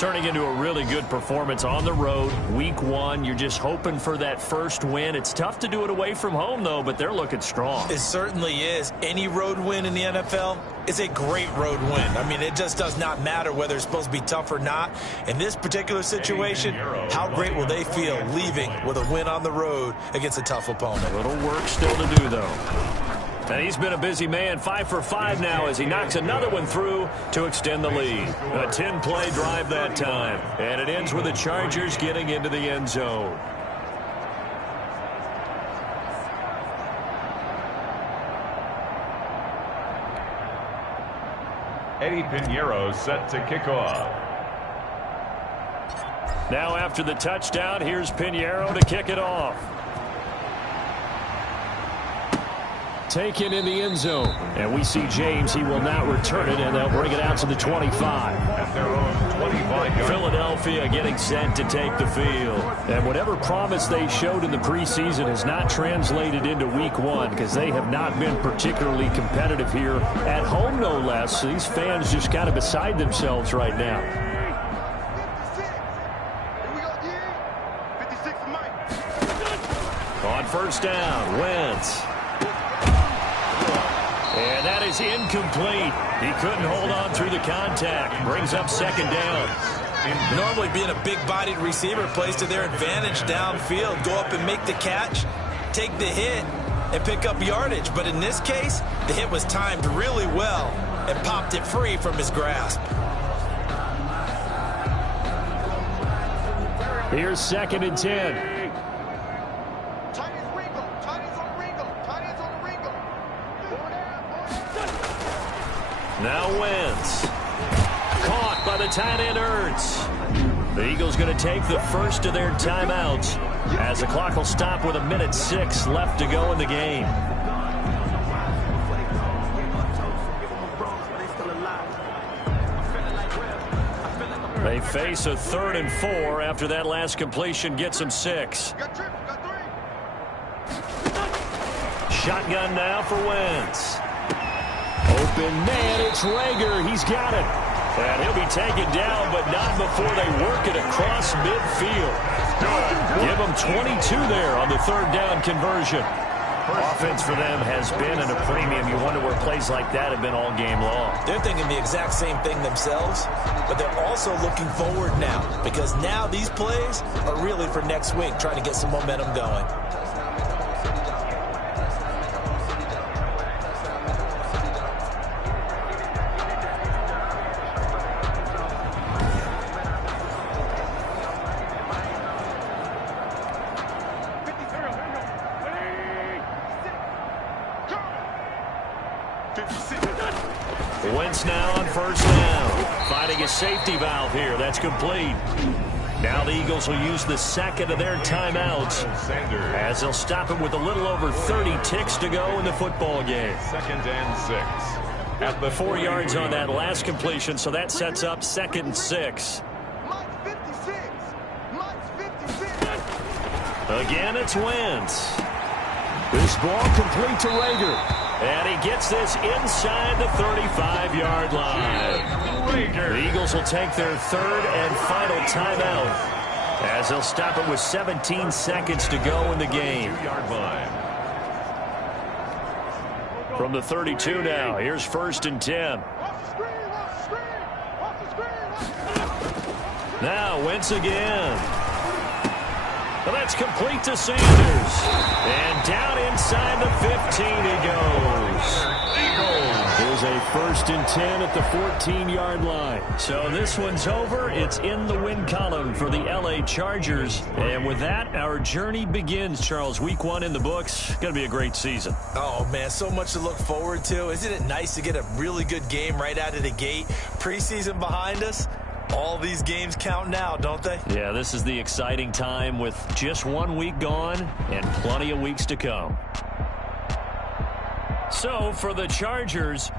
Turning into a really good performance on the road. Week 1, you're just hoping for that first win. It's tough to do it away from home, though, but they're looking strong. It certainly is. Any road win in the NFL is a great road win. I mean, it just does not matter whether it's supposed to be tough or not. In this particular situation, how great will they feel leaving with a win on the road against a tough opponent? A little work still to do, though. And he's been a busy man, 5 for 5 now as he knocks another one through to extend the lead. A 10-play drive that time. And it ends with the Chargers getting into the end zone. Eddie Pinheiro set to kick off. Now after the touchdown, here's Pinheiro to kick it off. Taken in the end zone. And we see James. He will not return it, and they'll bring it out to the 25. At their own 25-yard. Philadelphia getting set to take the field. And whatever promise they showed in the preseason has not translated into week 1 because they have not been particularly competitive here at home, no less. So these fans just kind of beside themselves right now. On first down, Wentz. And that is incomplete. He couldn't hold on through the contact. Brings up second down. Normally being a big-bodied receiver plays to their advantage downfield. Go up and make the catch, take the hit, and pick up yardage. But in this case, the hit was timed really well and popped it free from his grasp. Here's second and 10. Now Wentz. Caught by the tight end Ertz. The Eagles going to take the first of their timeouts as the clock will stop with 1:06 left to go in the game. They face a 3rd and 4 after that last completion gets them 6. Shotgun now for Wentz. Open man, it's Rager. He's got it. And he'll be taken down, but not before they work it across midfield. Give them 22 there on the 3rd down conversion. Offense for them has been at a premium. You wonder where plays like that have been all game long. They're thinking the exact same thing themselves, but they're also looking forward now because now these plays are really for next week, trying to get some momentum going. first down. Finding a safety valve here. That's complete. Now the Eagles will use the second of their timeouts as they'll stop it with a little over 30 ticks to go in the football game. 2nd and 6. At the 4 yards on that last completion, so that sets up 2nd and 6. Mike's 56. Mike's 56. Again, it's Wentz. This ball complete to Rager. And he gets this inside the 35-yard line. The Eagles will take their third and final timeout as they'll stop it with 17 seconds to go in the game. 2-yard line. From the 32 now, here's 1st and 10. Now Wentz again. Well, that's complete to Sanders. And down inside the 15 he goes. Here's a 1st and 10 at the 14-yard line. So this one's over. It's in the win column for the L.A. Chargers. And with that, our journey begins, Charles. Week 1 in the books. Going to be a great season. Oh, man, so much to look forward to. Isn't it nice to get a really good game right out of the gate? Preseason behind us. All these games count now, don't they? Yeah, this is the exciting time with just 1 week gone and plenty of weeks to come. So, for the Chargers,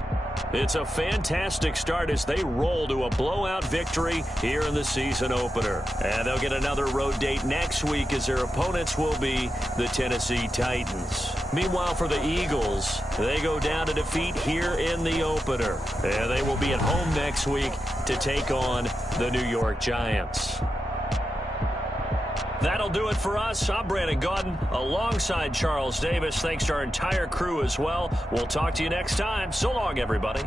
it's a fantastic start as they roll to a blowout victory here in the season opener. And they'll get another road date next week as their opponents will be the Tennessee Titans. Meanwhile, for the Eagles, they go down to defeat here in the opener. And they will be at home next week to take on the New York Giants. That'll do it for us. I'm Brandon Gaudin alongside Charles Davis. Thanks to our entire crew as well. We'll talk to you next time. So long, everybody.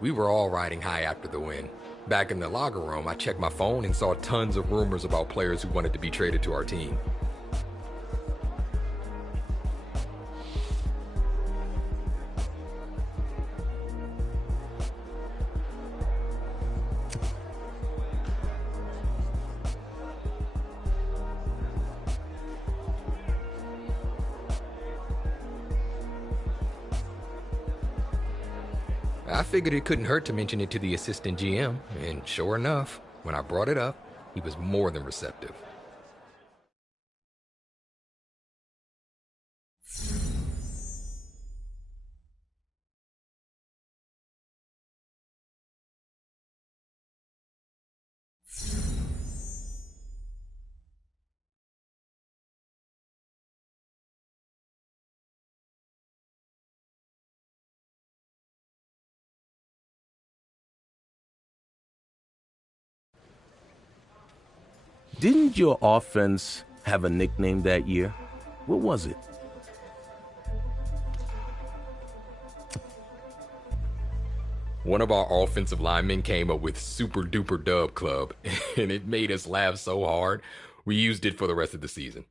We were all riding high after the win. Back in the locker room, I checked my phone and saw tons of rumors about players who wanted to be traded to our team. I figured it couldn't hurt to mention it to the assistant GM, and sure enough, when I brought it up, he was more than receptive. Didn't your offense have a nickname that year? What was it? One of our offensive linemen came up with Super Duper Dub Club, and it made us laugh so hard, we used it for the rest of the season.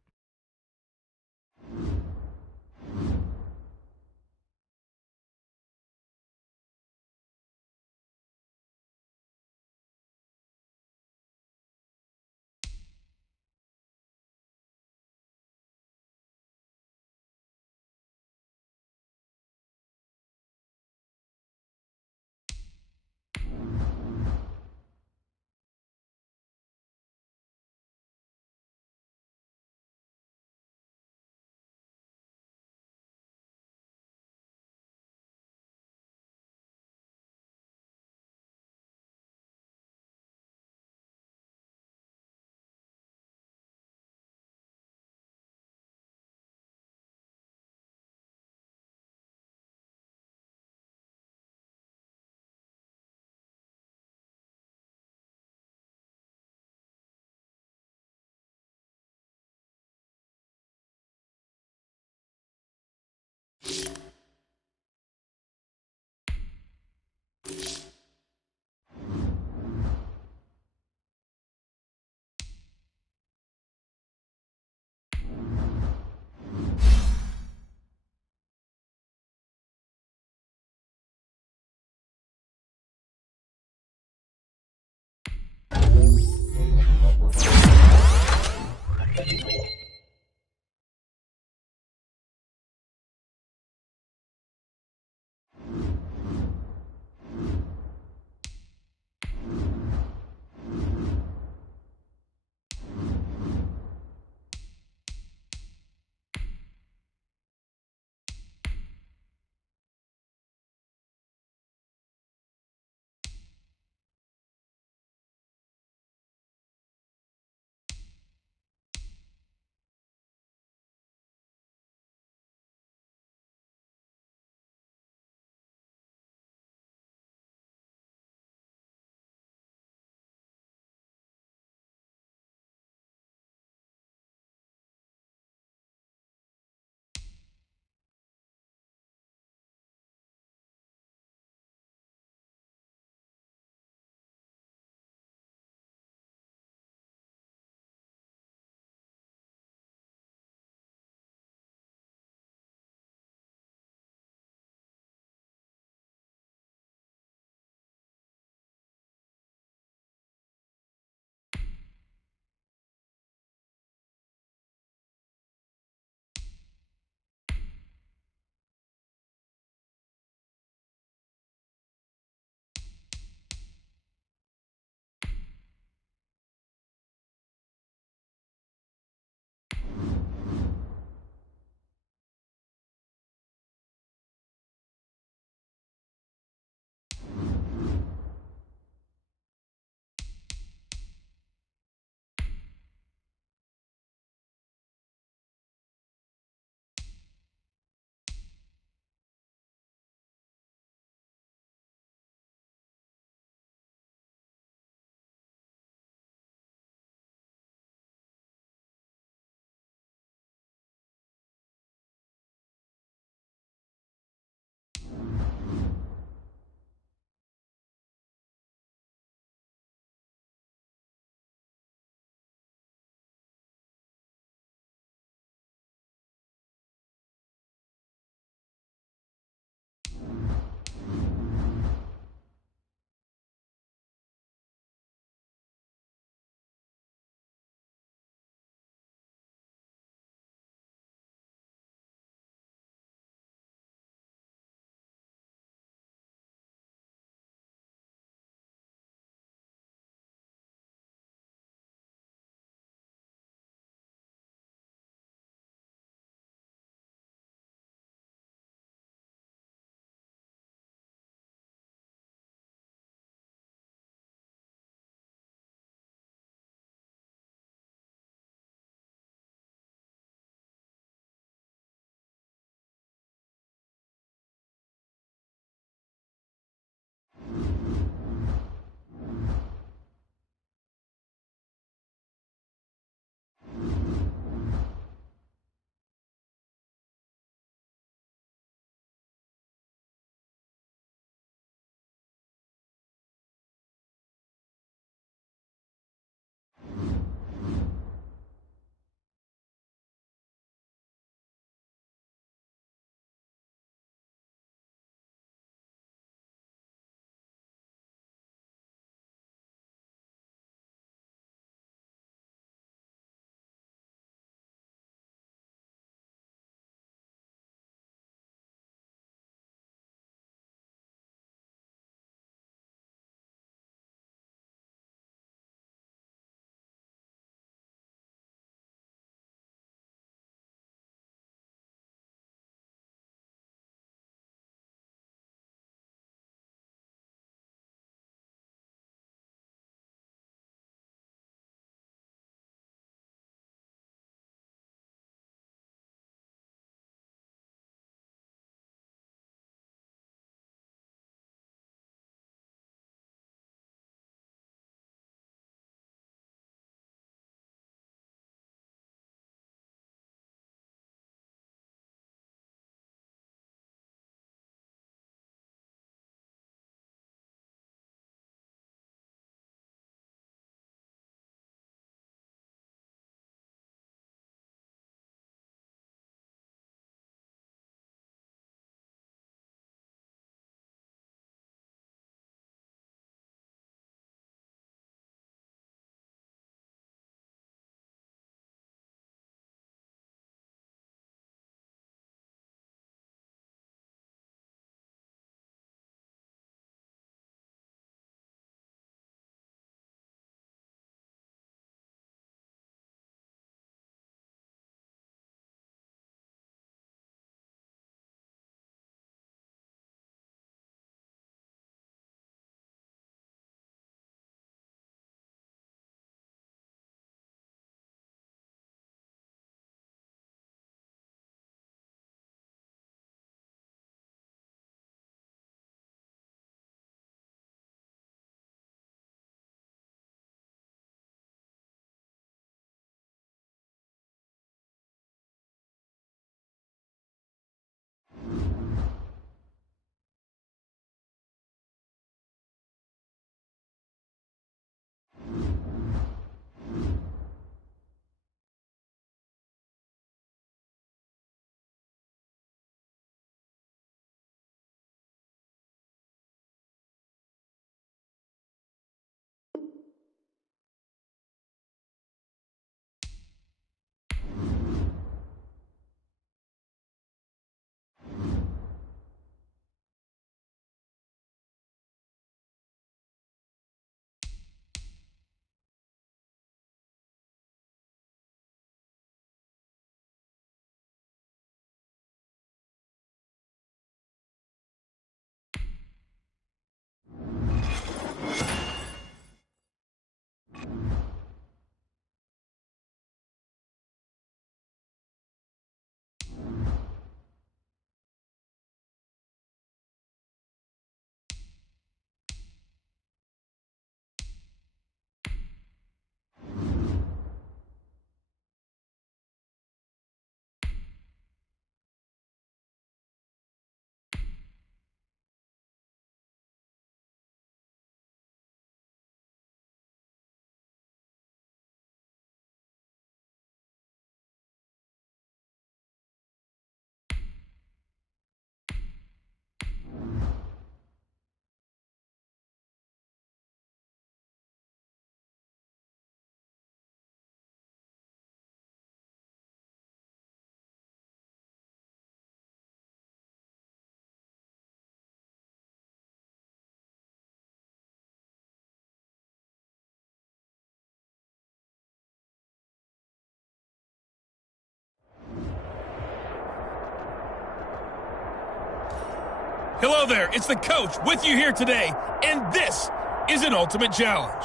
Hello there, it's the coach with you here today, and this is an Ultimate Challenge.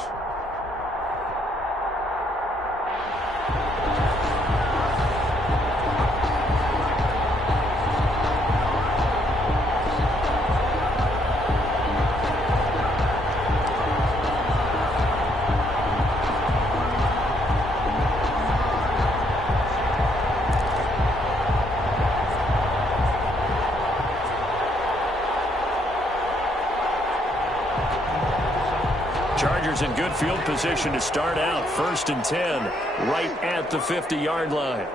Chargers in good field position to start out. 1st and 10, right at the 50-yard line.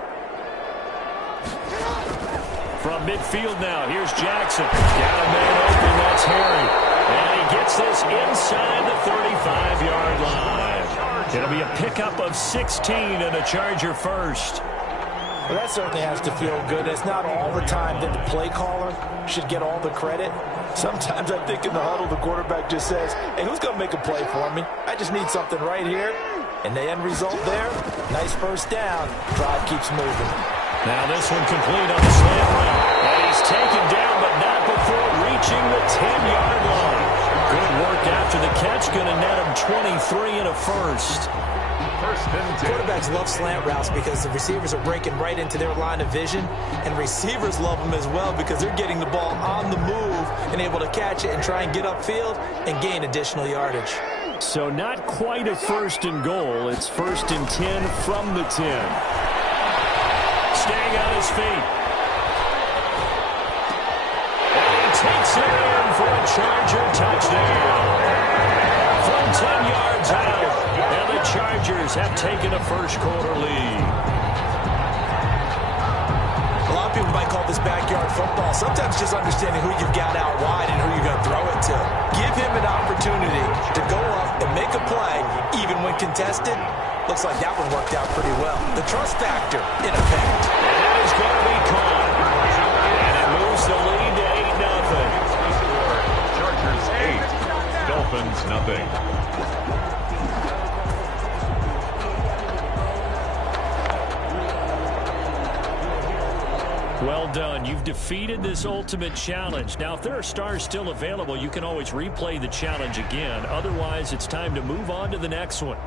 From midfield now, here's Jackson. Got a man open, that's Harry. And he gets this inside the 35-yard line. It'll be a pickup of 16 and a Charger first. Well, that certainly has to feel good. It's not all the time that the play caller should get all the credit. Sometimes I think in the huddle, the quarterback just says, hey, who's going to make a play for me? I just need something right here. And the end result there, nice first down. Drive keeps moving. Now this one complete on the slant route. And he's taken down, but not before reaching the 10-yard line. Good work after the catch. Going to net him 23 and a first. Quarterbacks love slant routes because the receivers are breaking right into their line of vision, and receivers love them as well because they're getting the ball on the move and able to catch it and try and get upfield and gain additional yardage. So not quite a 1st and goal. It's 1st and 10 from the 10. Staying on his feet. And he takes it in for a Charger touchdown. From 10 yards out. And the Chargers have taken a first-quarter lead. A lot of people might call this backyard football. Sometimes just understanding who you've got out wide and who you're going to throw it to. Give him an opportunity to go up and make a play, even when contested. Looks like that one worked out pretty well. The trust factor in effect. And that is going to be caught. And it moves the lead to 8-0. Chargers 8, Dolphins nothing. Well done. You've defeated this ultimate challenge. Now, if there are stars still available, you can always replay the challenge again. Otherwise, it's time to move on to the next one.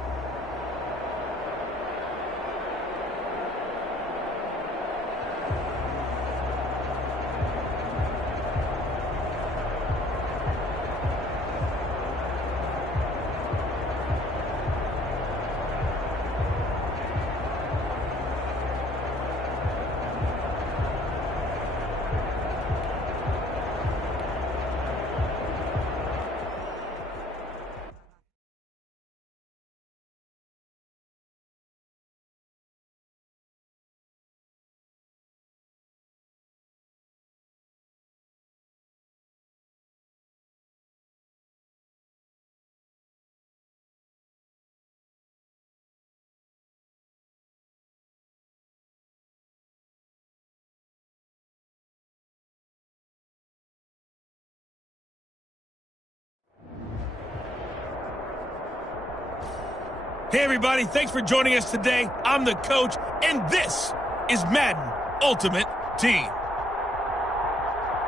Hey, everybody, thanks for joining us today. I'm the coach, and this is Madden Ultimate Team.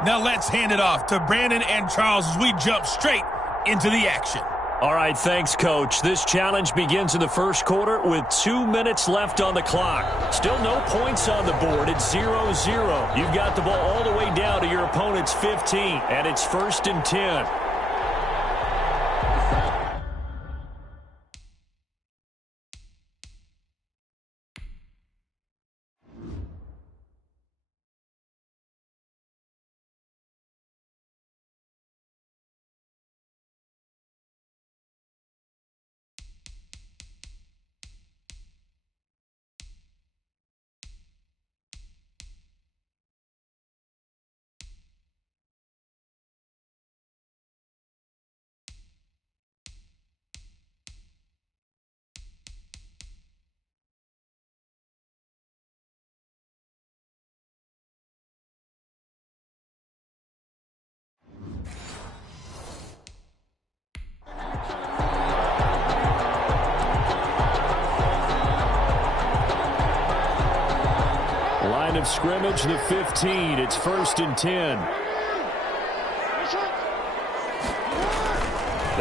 Now let's hand it off to Brandon and Charles as we jump straight into the action. All right, thanks, Coach. This challenge begins in the first quarter with 2 minutes left on the clock. Still no points on the board. It's 0-0. You've got the ball all the way down to your opponent's 15, and it's 1st and 10. Line of scrimmage, the 15. It's 1st and 10.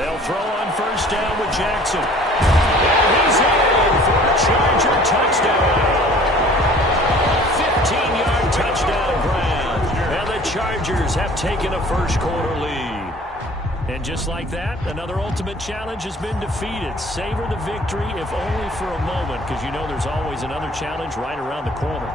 They'll throw on first down with Jackson. And he's in for a Charger touchdown. 15-yard touchdown grab. And the Chargers have taken a first-quarter lead. And just like that, another ultimate challenge has been defeated. Savor the victory, if only for a moment, because you know there's always another challenge right around the corner.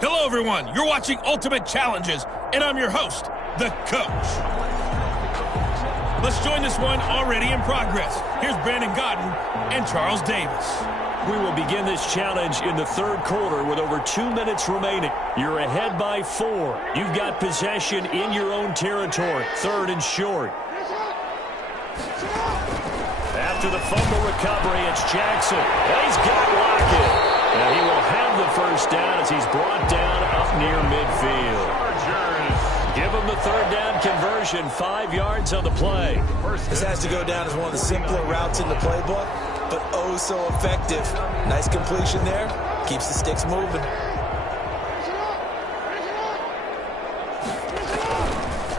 Hello, everyone. You're watching Ultimate Challenges, and I'm your host, the Coach. Let's join this one already in progress. Here's Brandon Godden and Charles Davis. We will begin this challenge in the third quarter with over 2 minutes remaining. You're ahead by 4. You've got possession in your own territory. Third and short. After the fumble recovery, it's Jackson. And he's got Lockett. And he will have the first down as he's brought down up near midfield. Give him the third down conversion, 5 yards on the play. This has to go down as one of the simpler routes in the playbook, but oh so effective. Nice completion there. Keeps the sticks moving.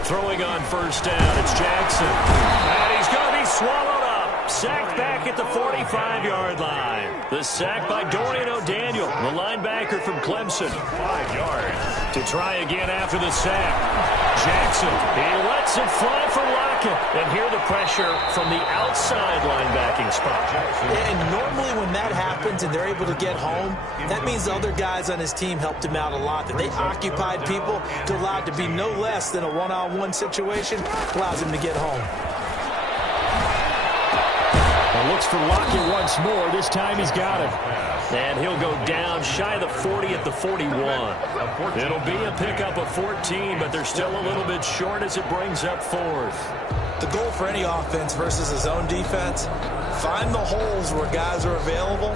Throwing on first down, it's Jackson. And he's going to be swallowed up. Sacked back at the 45-yard line. The sack by Dorian O'Daniel, the linebacker from Clemson. 5 yards. To try again after the sack. Jackson, he lets it fly for Lockett. And here the pressure from the outside linebacking spot. And normally when that happens and they're able to get home, that means the other guys on his team helped him out a lot. That they occupied people to allow it to be no less than a one-on-one situation, allows him to get home. Looks for Lockett once more. This time he's got him. And he'll go down shy of the 40 at the 41. It'll be a pickup of 14, but they're still a little bit short as it brings up fourth. The goal for any offense versus his own defense, find the holes where guys are available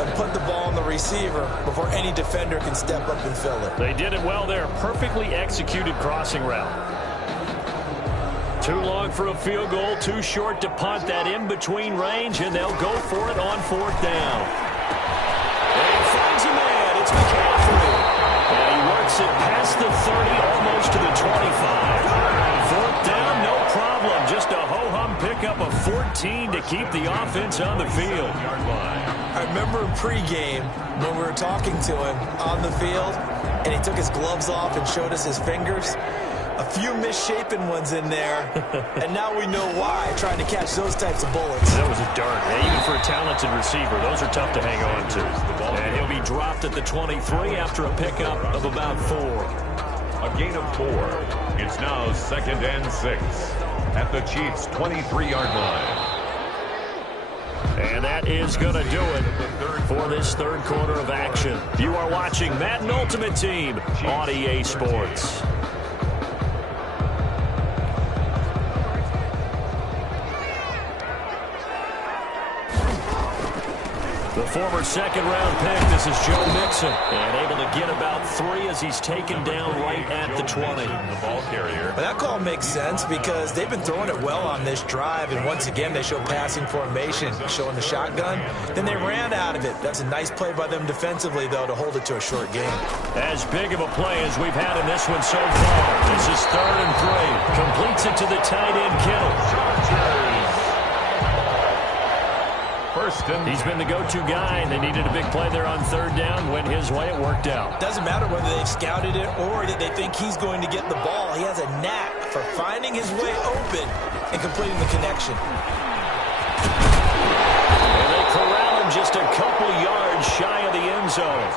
and put the ball on the receiver before any defender can step up and fill it. They did it well there. Perfectly executed crossing route. Too long for a field goal, too short to punt that in-between range, and they'll go for it on fourth down. And he finds a man. It's McCaffrey. And he works it past the almost to the 25. Fourth down, no problem. Just a ho-hum pickup of 14 to keep the offense on the field. I remember pregame when we were talking to him on the field, and he took his gloves off and showed us his fingers. A few misshapen ones in there, and now we know why, trying to catch those types of bullets. That was a dart. Even for a talented receiver, those are tough to hang on to. And he'll be dropped at the 23 after a pickup of about 4. A gain of 4. It's now 2nd and 6 at the Chiefs' 23-yard line. And that is going to do it for this third quarter of action. You are watching Madden Ultimate Team on EA Sports. The former second-round pick, this is Joe Mixon, and able to get about 3 as he's taken down right at the 20. The ball carrier. But that call makes sense because they've been throwing it well on this drive, and once again they show passing formation, showing the shotgun. Then they ran out of it. That's a nice play by them defensively, though, to hold it to a short game. As big of a play as we've had in this one so far. This is 3rd and 3. Completes it to the tight end, Kittle. He's been the go-to guy. They needed a big play there on 3rd down. Went his way. It worked out. Doesn't matter whether they've scouted it or that they think he's going to get the ball. He has a knack for finding his way open and completing the connection. And they corral him just a couple yards shy of the end zone.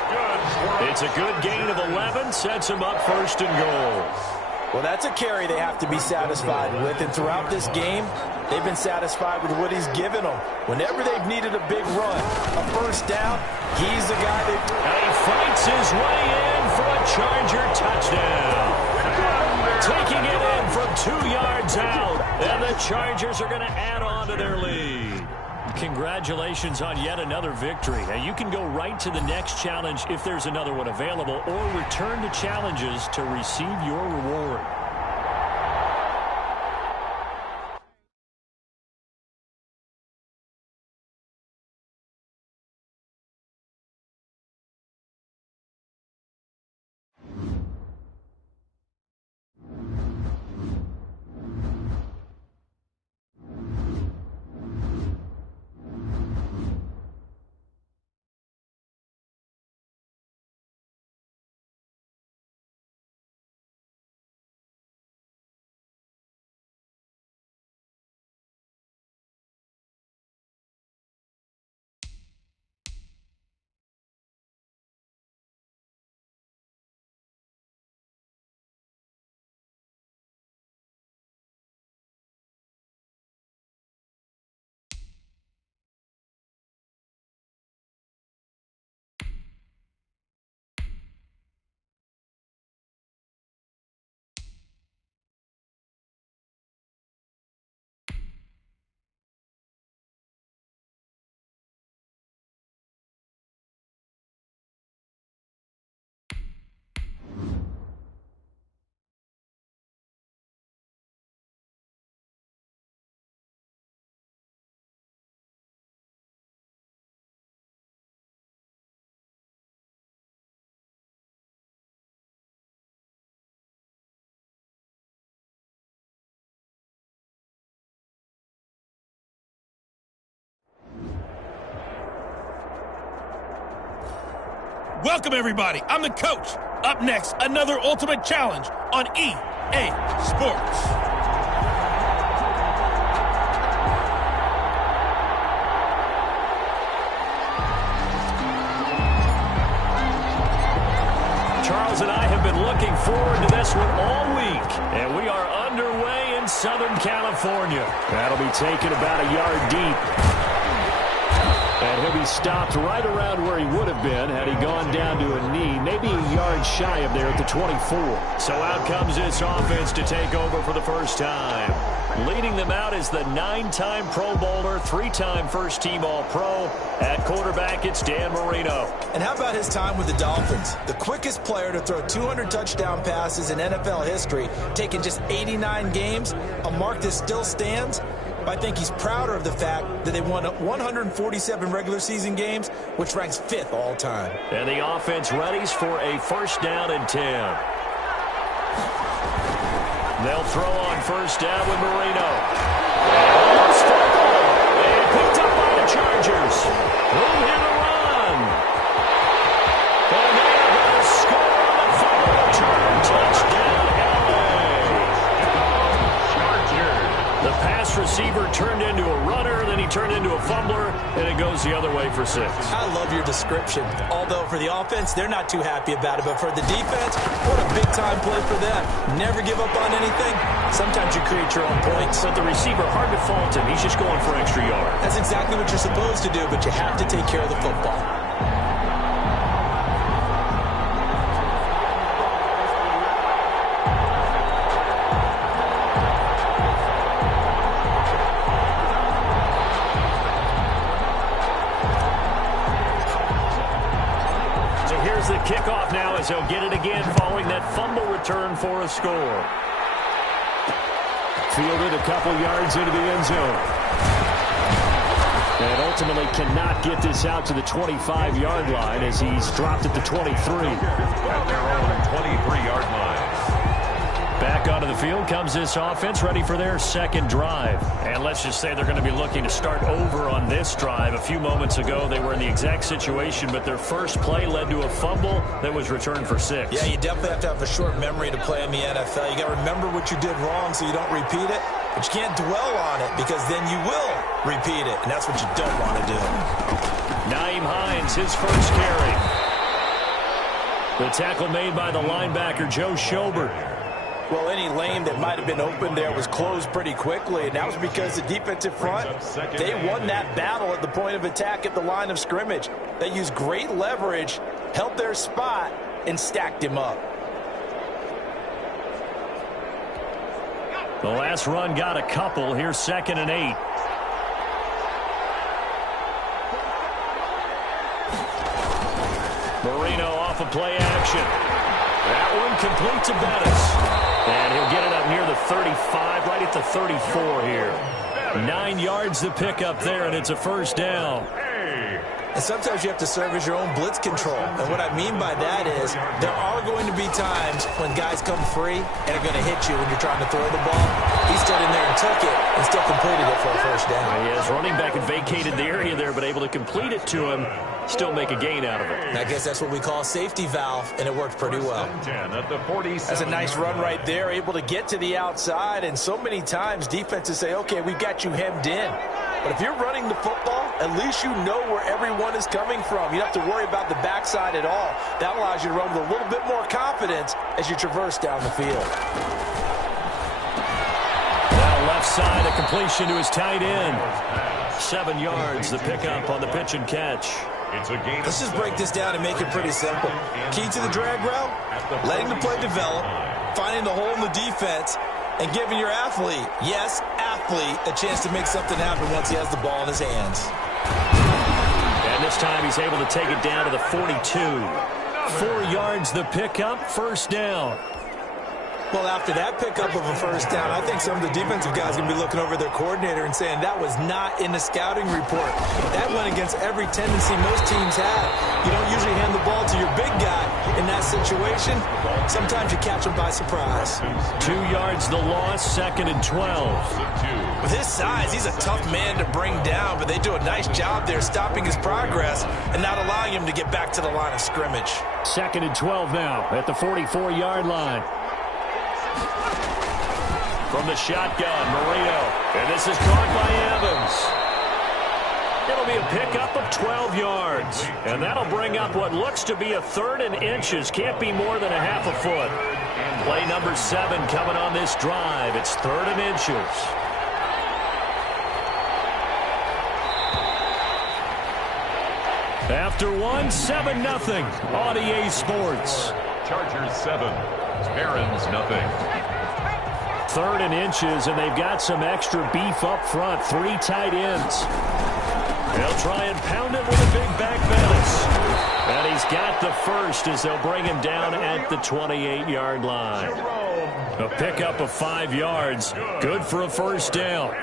It's a good gain of 11. Sets him up 1st and goal. Well, that's a carry they have to be satisfied with. And throughout this game, they've been satisfied with what he's given them. Whenever they've needed a big run, a 1st down, he's the guy that... And he fights his way in for a Charger touchdown. Taking it in from 2 yards out. And the Chargers are going to add on to their lead. Congratulations on yet another victory. Now, you can go right to the next challenge if there's another one available, or return to challenges to receive your reward. Welcome, everybody. I'm the coach. Up next, another Ultimate Challenge on EA Sports. Charles and I have been looking forward to this one all week, and we are underway in Southern California. That'll be taken about a yard deep. And he'll be stopped right around where he would have been had he gone down to a knee, maybe a yard shy of there at the 24. So out comes this offense to take over for the first time. Leading them out is the 9-time Pro Bowler, 3-time first-team All-Pro. At quarterback, it's Dan Marino. And how about his time with the Dolphins? The quickest player to throw 200 touchdown passes in NFL history, taking just 89 games, a mark that still stands. I think he's prouder of the fact that they won 147 regular season games, which ranks 5th all time. And the offense readies for a 1st down and 10. They'll throw on first down with Marino. Almost fumbled. And picked up by the Chargers. Room here to run. And they are going to score on the fumble return. Touchdown, LA. The pass receiver turned into a runner, then he turned into a fumbler, and it goes the other way for 6. I love your description. Although for the offense, they're not too happy about it. But for the defense, what a big-time play for them. Never give up on anything. Sometimes you create your own points. But the receiver, hard to fault him. He's just going for extra yard. That's exactly what you're supposed to do, but you have to take care of the football. The kickoff now as he'll get it again following that fumble return for a score. Fielded a couple yards into the end zone. And ultimately cannot get this out to the 25-yard line as he's dropped at the 23. At their own 23-yard line. Back onto the field comes this offense, ready for their second drive. And let's just say they're going to be looking to start over on this drive. A few moments ago, they were in the exact situation, but their first play led to a fumble that was returned for 6. Yeah, you definitely have to have a short memory to play in the NFL. You got to remember what you did wrong so you don't repeat it, but you can't dwell on it because then you will repeat it, and that's what you don't want to do. Naeem Hines, his first carry. The tackle made by the linebacker, Joe Schobert. Well, any lane that might have been open there was closed pretty quickly, and that was because the defensive front, they won that battle at the point of attack at the line of scrimmage. They used great leverage, held their spot, and stacked him up. The last run got a couple. Here's 2nd and 8. Marino off of play action. That one complete to Bettis. And he'll get it up near the 35, right at the 34 here. 9 yards to pick up there, and it's a first down. And sometimes you have to serve as your own blitz control. And what I mean by that is there are going to be times when guys come free and are going to hit you when you're trying to throw the ball. He stood in there and took it and still completed it for a first down. Yes, running back had vacated the area there, but able to complete it to him, still make a gain out of it. And I guess that's what we call a safety valve, and it worked pretty well. That's a nice run right there, able to get to the outside, and so many times defenses say, okay, we've got you hemmed in. But if you're running the football, at least you know where everyone is coming from. You don't have to worry about the backside at all. That allows you to run with a little bit more confidence as you traverse down the field. Now left side, a completion to his tight end. 7 yards, the pickup on the pitch and catch. Let's just break this down and make it pretty simple. Key to the drag route, letting the play develop, finding the hole in the defense, and giving your athlete, yes, athlete, a chance to make something happen once he has the ball in his hands. And this time he's able to take it down to the 42. 4 yards the pickup, first down. Well, after that pickup of a first down, I think some of the defensive guys are going to be looking over their coordinator and saying that was not in the scouting report. That went against every tendency most teams have. You don't usually hand the ball to your big guy in that situation. Sometimes you catch him by surprise. 2 yards the loss, 2nd and 12. With his size, he's a tough man to bring down, but they do a nice job there stopping his progress and not allowing him to get back to the line of scrimmage. 2nd and 12 now at the 44-yard line. From the shotgun, Marino. And this is caught by Evans. It'll be a pickup of 12 yards. And that'll bring up what looks to be a 3rd and inches. Can't be more than a half a foot. Play number 7 coming on this drive. It's 3rd and inches. After 1, 7-0 on EA Sports. Chargers 7, Barons nothing. 3rd and inches, and they've got some extra beef up front. 3 tight ends. They'll try and pound it with a big back Bettis. And he's got the first as they'll bring him down at the 28-yard line. A pickup of 5 yards. Good for a first down.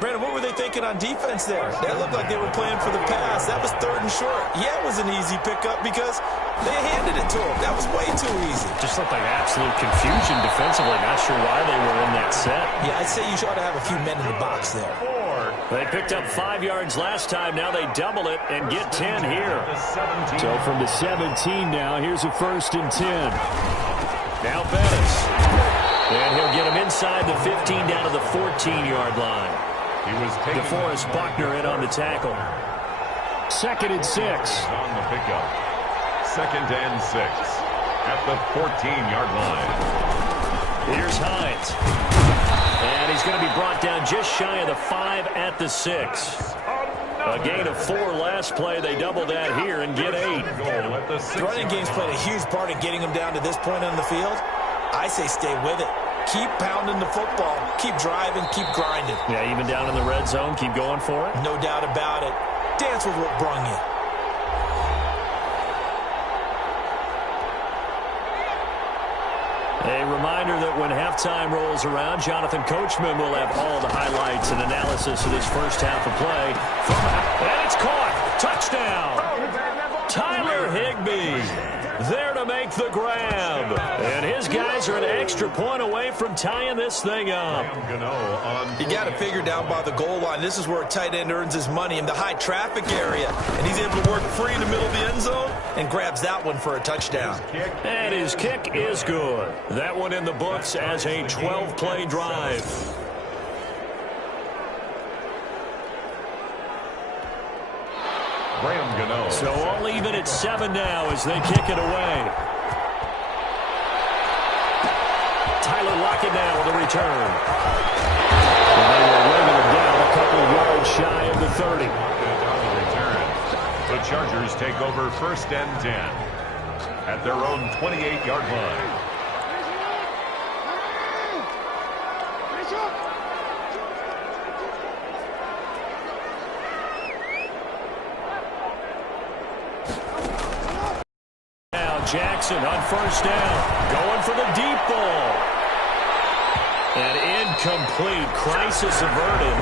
Brandon, what were they thinking on defense there? That looked like they were playing for the pass. That was 3rd and short. Yeah, it was an easy pickup because they handed it to him. That was way too easy. Just just looked like absolute confusion defensively. Not sure why they were in that set. Yeah, I'd say you ought to have a few men in the box there. They picked up 5 yards last time. Now they double it and get 10 here. So from the 17 now, here's a 1st and 10. Now Bettis. And he'll get him inside the 15 down to the 14-yard line. DeForest Buckner in on the tackle. 2nd and 6. On the pickup. 2nd and 6 at the 14-yard line. Here's Hines. And he's going to be brought down just shy of the 5 at the 6. A gain of 4 last play. They double that here and get 8. The running game's played a huge part in getting them down to this point on the field. I say stay with it. Keep pounding the football. Keep driving. Keep grinding. Yeah, even down in the red zone, keep going for it. No doubt about it. Dance with what brung you. A reminder that when halftime rolls around, Jonathan Coachman will have all the highlights and analysis of this first half of play. And it's caught. Touchdown. Tyler Higbee there to make the grab. And his guys are an extra point away from tying this thing up. You got to figure down by the goal line. This is where a tight end earns his money in the high traffic area. And he's able to work free in the middle of the end zone and grabs that one for a touchdown. And his kick is good. That one in the books as a 12-play drive. So all even at 7 now as they kick it away. Tyler Lockett now with a return. And they will wave him down a couple of yards shy of the 30. The Chargers take over 1st and 10 at their own 28-yard line. Jackson on 1st down, going for the deep ball. And incomplete. Crisis averted.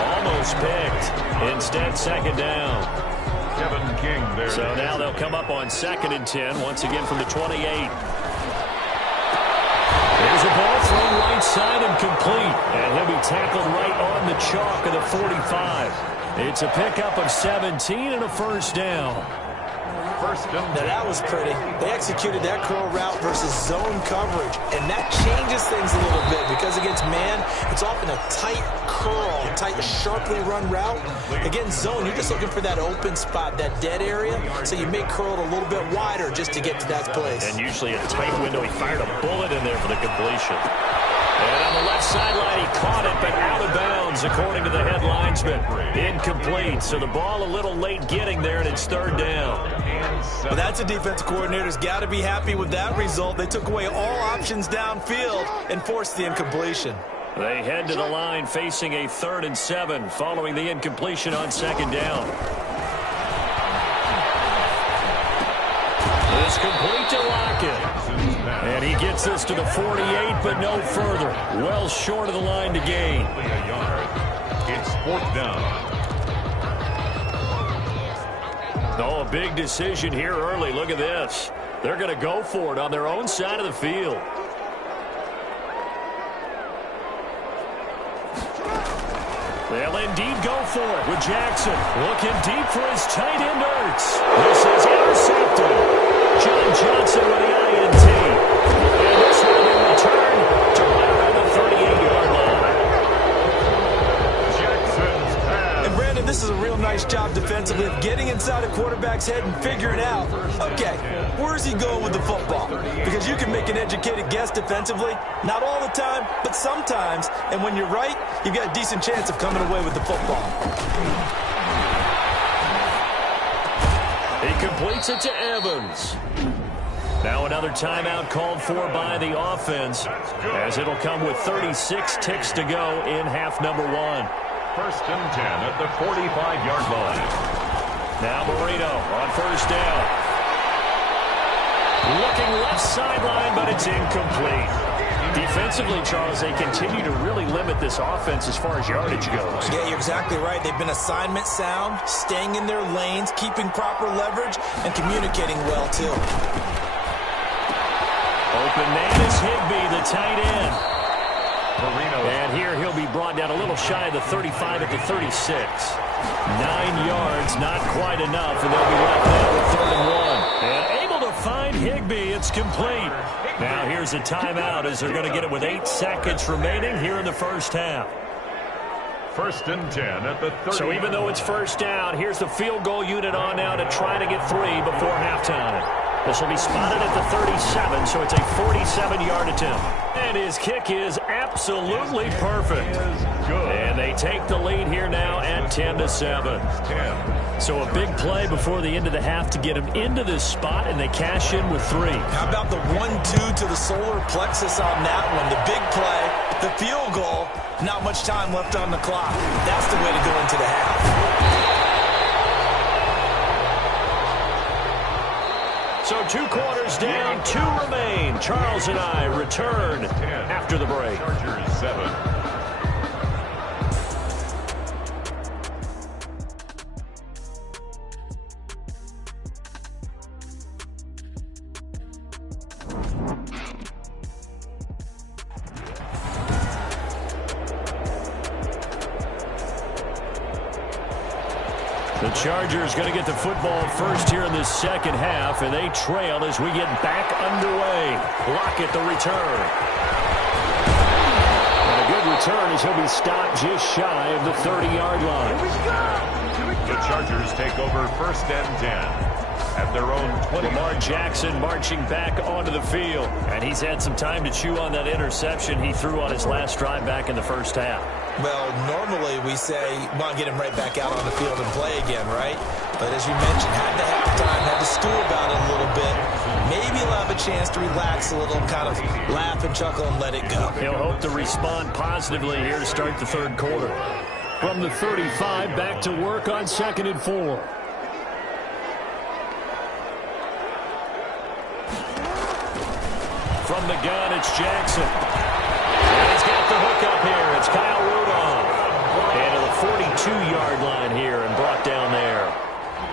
Almost picked. Instead, 2nd down. Kevin King there. So now they'll come up on 2nd and 10, once again from the 28. There's a ball thrown right side and complete. And he'll be tackled right on the chalk of the 45. It's a pickup of 17 and a 1st down. Now that was pretty. They executed that curl route versus zone coverage, and that changes things a little bit because against man, it's often a tight curl, tight, sharply run route. Against zone, you're just looking for that open spot, that dead area, so you may curl it a little bit wider just to get to that place. And usually a tight window. He fired a bullet in there for the completion. And on the left sideline, he caught it, but out of bounds, according to the head linesman. Incomplete, so the ball a little late getting there, and it's 3rd down. Well, that's a defensive coordinator's got to be happy with that result. They took away all options downfield and forced the incompletion. They head to the line facing a 3rd and 7 following the incompletion on 2nd down. It's complete to Lockett. And he gets this to the 48, but no further. Well short of the line to gain. It's 4th down. Oh, a big decision here early. Look at this. They're going to go for it on their own side of the field. They'll indeed go for it with Jackson. Looking deep for his tight end Ertz. This is intercepted. John Johnson with the INT. And this will be returned to right around the 38-yard line. Jackson's pass. And Brandon, this is a real nice job defensively of getting inside a quarterback's head and figuring out, okay, where's he going with the football? Because you can make an educated guess defensively. Not all the time, but sometimes. And when you're right, you've got a decent chance of coming away with the football. He completes it to Evans. Now another timeout called for by the offense, as it'll come with 36 ticks to go in half number 1. 1st and 10 at the 45-yard line. Now Marino on 1st down. Looking left sideline, but it's incomplete. Defensively, Charles, they continue to really limit this offense as far as yardage goes. Yeah, you're exactly right. They've been assignment sound, staying in their lanes, keeping proper leverage, and communicating well, too. Open man is Higbee, the tight end. And here he'll be brought down a little shy of the 35 at the 36. 9 yards, not quite enough, and they'll be left there with 3rd and 1. And able to find Higbee. It's complete. Now here's a timeout as they're going to get it with 8 seconds remaining here in the first half. 1st and 10 at the 30. So even though it's first down, here's the field goal unit on now to try to get 3 before halftime. This will be spotted at the 37, so it's a 47-yard attempt. And his kick is absolutely perfect. And they take the lead here now at 10-7. So a big play before the end of the half to get him into this spot, and they cash in with 3. How about the 1-2 to the solar plexus on that one? The big play, the field goal, not much time left on the clock. That's the way to go into the half. So 2 quarters down, 2 remain. Charles and I return after the break. Chargers 7. The Chargers going to get the football first here in this second half, and they trail as we get back underway. Lockett the return. And a good return as he'll be stopped just shy of the 30-yard line. The Chargers take over 1st and 10 at their own 20. Lamar Jackson marching back onto the field, and he's had some time to chew on that interception he threw on his last drive back in the first half. Well, normally we say, want to get him right back out on the field and play again, right? But as you mentioned, had the halftime, had to stew about it a little bit. Maybe he'll have a chance to relax a little, kind of laugh and chuckle and let it go. He'll hope to respond positively here to start the 3rd quarter. From the 35, back to work on 2nd and 4. From the gun, it's Jackson. And he's got the hook up here. It's Kyle Rudolph. And to the 42-yard line here and brought down there.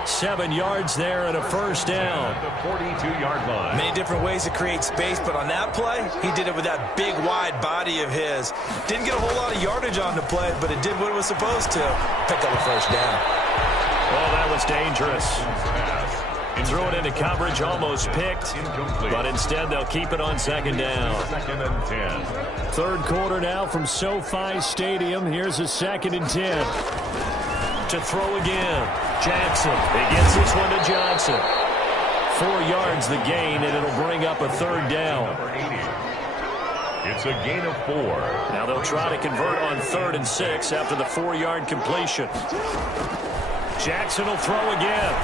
7 yards there and a first down. The 42-yard line. Many different ways to create space, but on that play, he did it with that big, wide body of his. Didn't get a whole lot of yardage on the play, but it did what it was supposed to. Pick up a first down. Oh, that was dangerous. Threw it into coverage, almost picked, but instead they'll keep it on 2nd down. 2nd and 10. 3rd quarter now from SoFi Stadium. Here's a 2nd and 10. To throw again. Jackson. He gets this one to Johnson. 4 yards the gain, and it'll bring up a 3rd down. It's a gain of 4. Now they'll try to convert on 3rd and 6 after the 4-yard completion. Jackson will throw again.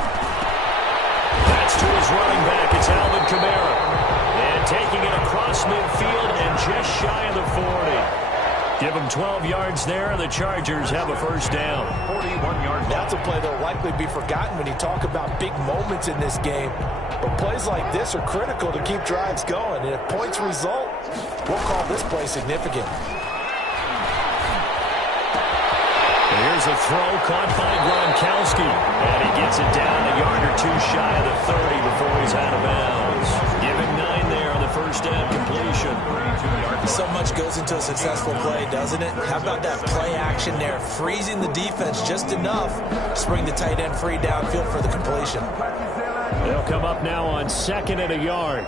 That's to his running back. It's Alvin Kamara. And taking it across midfield and just shy of the 40. Give him 12 yards there, and the Chargers have a first down. 41-yard. That's a play that will likely be forgotten when you talk about big moments in this game. But plays like this are critical to keep drives going. And if points result, we'll call this play significant. And here's a throw caught by Gronkowski. And he gets it down a yard or 2 shy of the 30 before he's out of bounds. Give him 9 there on the first down completion. So much goes into a successful play, doesn't it? How about that play action there, freezing the defense just enough to bring the tight end free downfield for the completion. They'll come up now on 2nd and a yard.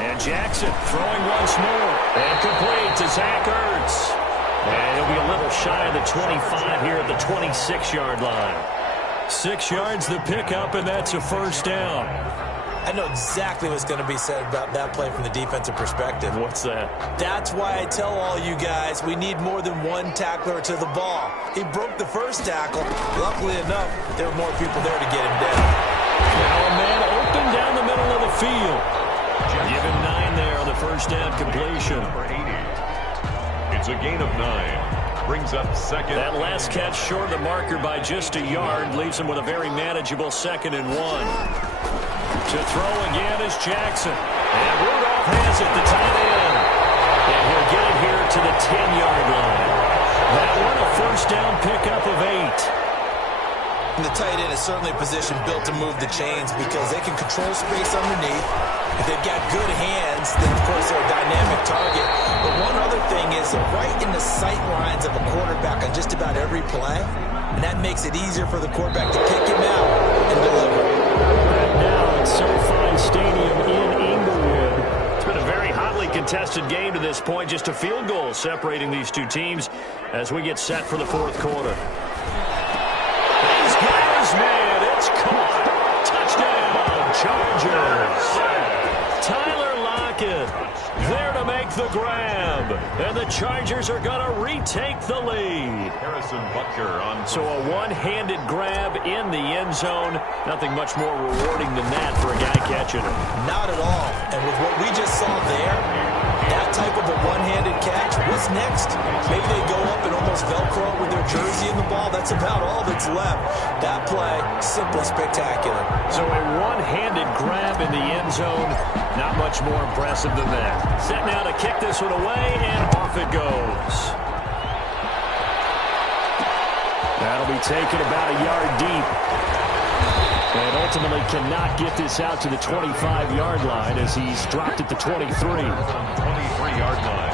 And Jackson throwing once more. And complete to Zach Ertz. And he'll be a little shy of the 25 here at the 26-yard line. 6 yards the pickup, and that's a first down. I know exactly what's going to be said about that play from the defensive perspective. What's that? That's why I tell all you guys we need more than one tackler to the ball. He broke the first tackle. Luckily enough, there were more people there to get him down. Now a man open down the middle of the field. Give him 9 there on the first down completion. It's a gain of 9. Brings up 2nd. That last catch short of the marker by just a yard leaves him with a very manageable 2nd and 1. To throw again is Jackson. And Rudolph has it, the tight end. And he'll get it here to the 10-yard line. That one a first down pickup of 8. And the tight end is certainly a position built to move the chains because they can control space underneath, If they've got good hands, then, of course, they're a dynamic target. But one other thing is they're right in the sight lines of a quarterback on just about every play, and that makes it easier for the quarterback to pick him out and deliver. Right now at SoFi Stadium in Inglewood. It's been a very hotly contested game to this point. Just a field goal separating these two teams as we get set for the fourth quarter. He's got his man. It's caught. Touchdown, Chargers. Tyler Lockett there to make the grab. And the Chargers are going to retake the lead. Harrison Butker on. So a one-handed grab in the end zone. Nothing much more rewarding than that for a guy catching it. Not at all. And with what we just saw there, that type of a one-handed catch, what's next? Maybe they go up and almost Velcro with their jersey in the ball. That's about all that's left. That play, simply spectacular. So a one-handed grab in the end zone, not much more impressive than that. Set now to kick this one away, and off it goes. That'll be taken about a yard deep. And ultimately cannot get this out to the 25-yard line as he's dropped at the 23. 23-yard line.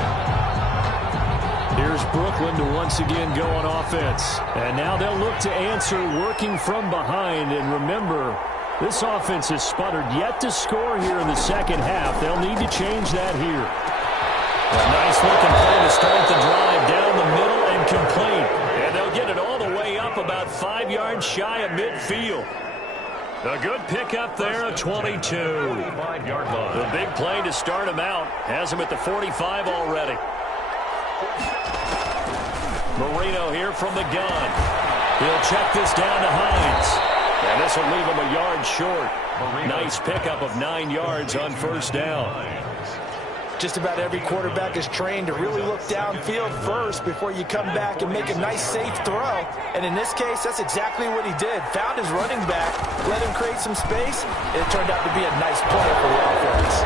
Here's Brooklyn to once again go on offense. And now they'll look to answer working from behind. And remember, this offense has sputtered yet to score here in the second half. They'll need to change that here. A nice-looking play to start the drive down the middle and complete. And they'll get it all the way up about 5 yards shy of midfield. A good pickup there at 22. 25-yard line. The big play to start him out. Has him at the 45 already. Marino here from the gun. He'll check this down to Hines. And this will leave him a yard short. Nice pickup of 9 yards on first down. Just about every quarterback is trained to really look downfield first before you come back and make a nice, safe throw. And in this case, that's exactly what he did. Found his running back, let him create some space, and it turned out to be a nice play for the offense.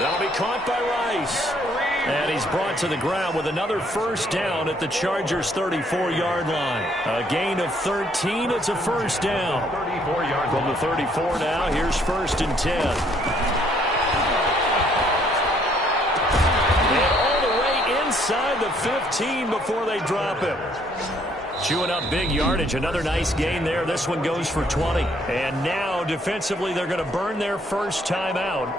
That'll be caught by Rice. And he's brought to the ground with another first down at the Chargers' 34-yard line. A gain of 13. It's a first down. 34-yard From line. the 34 now, here's 1st and 10. Inside the 15 before they drop him. Chewing up big yardage. Another nice gain there. This one goes for 20. And now, defensively, they're going to burn their first time out.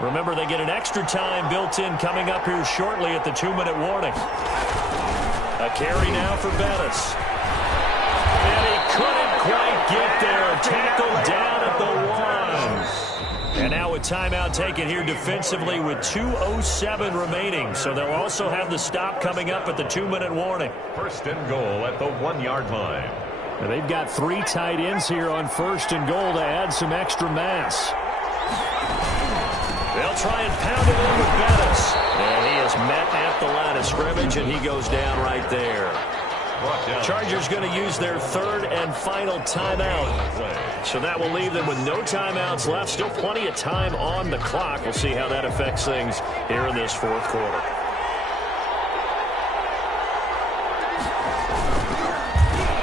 Remember, they get an extra time built in coming up here shortly at the 2-minute warning. A carry now for Bettis. And he couldn't quite get there. Tackled down at the 1. And now a timeout taken here defensively with 2:07 remaining. So they'll also have the stop coming up at the 2-minute warning. First and goal at the 1-yard line. And they've got 3 tight ends here on first and goal to add some extra mass. They'll try and pound it in with Bettis. And he is met at the line of scrimmage, and he goes down right there. Chargers going to use their 3rd and final timeout. So that will leave them with no timeouts left. Still plenty of time on the clock. We'll see how that affects things here in this fourth quarter.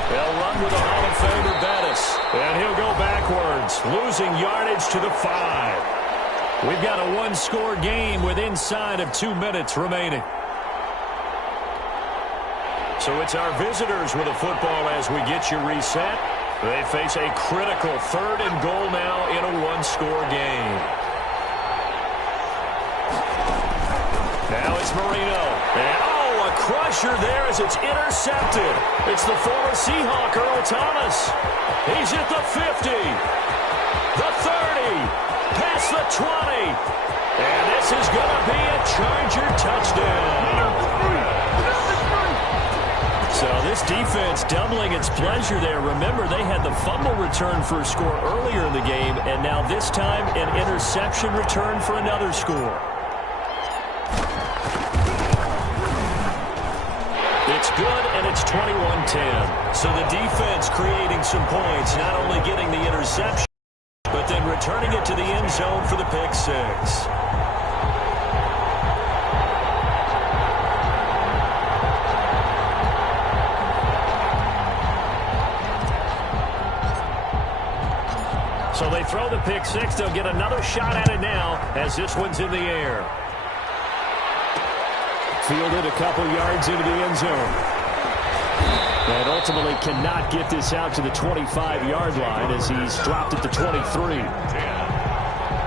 They'll run with a Hall of Famer Bettis. And he'll go backwards, losing yardage to the 5. We've got a 1-score game with inside of 2 minutes remaining. So it's our visitors with a football as we get you reset. They face a critical 3rd and goal now in a 1-score game. Now it's Marino. And, a crusher there as it's intercepted. It's the former Seahawk, Earl Thomas. He's at the 50, the 30, past the 20. And this is going to be a Charger touchdown. So this defense doubling its pleasure there. Remember, they had the fumble return for a score earlier in the game, and now this time an interception return for another score. It's good, and it's 21-10. So the defense creating some points, not only getting the interception, but then returning it to the end zone for the pick 6. So they throw the pick six. They'll get another shot at it now as this one's in the air. Fielded a couple yards into the end zone. And ultimately cannot get this out to the 25-yard line as he's dropped it to 23.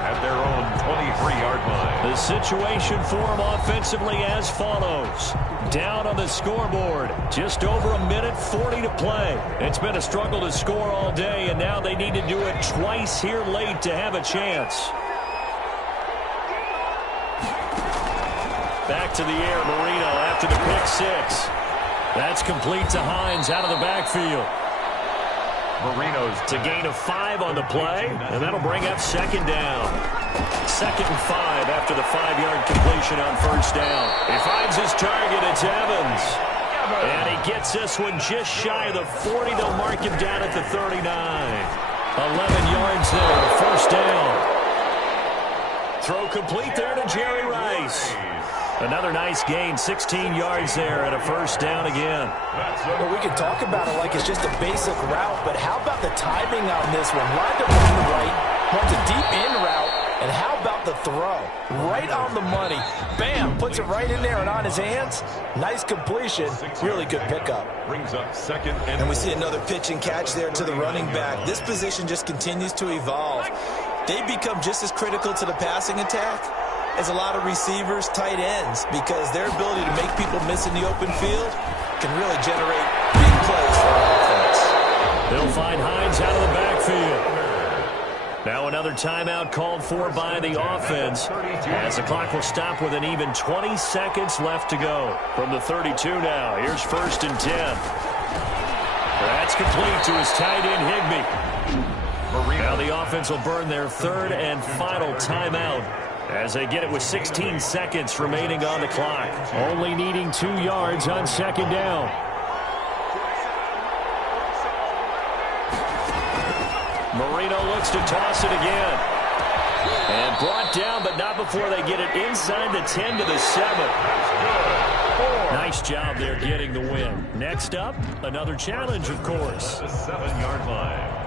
At their own 23-yard line. The situation for him offensively as follows. Down on the scoreboard. Just over a minute 40 to play. It's been a struggle to score all day, and now they need to do it twice here late to have a chance. Back to the air, Marino after the pick six. That's complete to Hines out of the backfield. Marino's to gain of 5 on the play, and that'll bring up second down. 2nd and 5 after the 5-yard completion on first down. He finds his target. It's Evans. And he gets this one just shy of the 40. They'll mark him down at the 39. 11 yards there, first down. Throw complete there to Jerry Rice. Another nice gain, 16 yards there and a first down again. Well, we can talk about it like it's just a basic route, but how about the timing on this one? Lined up on the right, runs a deep in route, and how about the throw? Right on the money. Bam, puts it right in there and on his hands. Nice completion, really good pickup. Brings up second and we see another pitch and catch there to the running back. This position just continues to evolve. They become just as critical to the passing attack as a lot of receivers, tight ends, because their ability to make people miss in the open field can really generate big plays for offense. They'll find Hines out of the backfield. Now another timeout called for by the offense as the clock will stop with an even 20 seconds left to go. From the 32 now, here's 1st and 10. That's complete to his tight end, Higbee. Now the offense will burn their 3rd and final timeout as they get it with 16 seconds remaining on the clock. Only needing 2 yards on 2nd down. Marino looks to toss it again. And brought down, but not before they get it inside the 10 to the 7. Nice job there getting the win. Next up, another challenge, of course. The 7-yard line.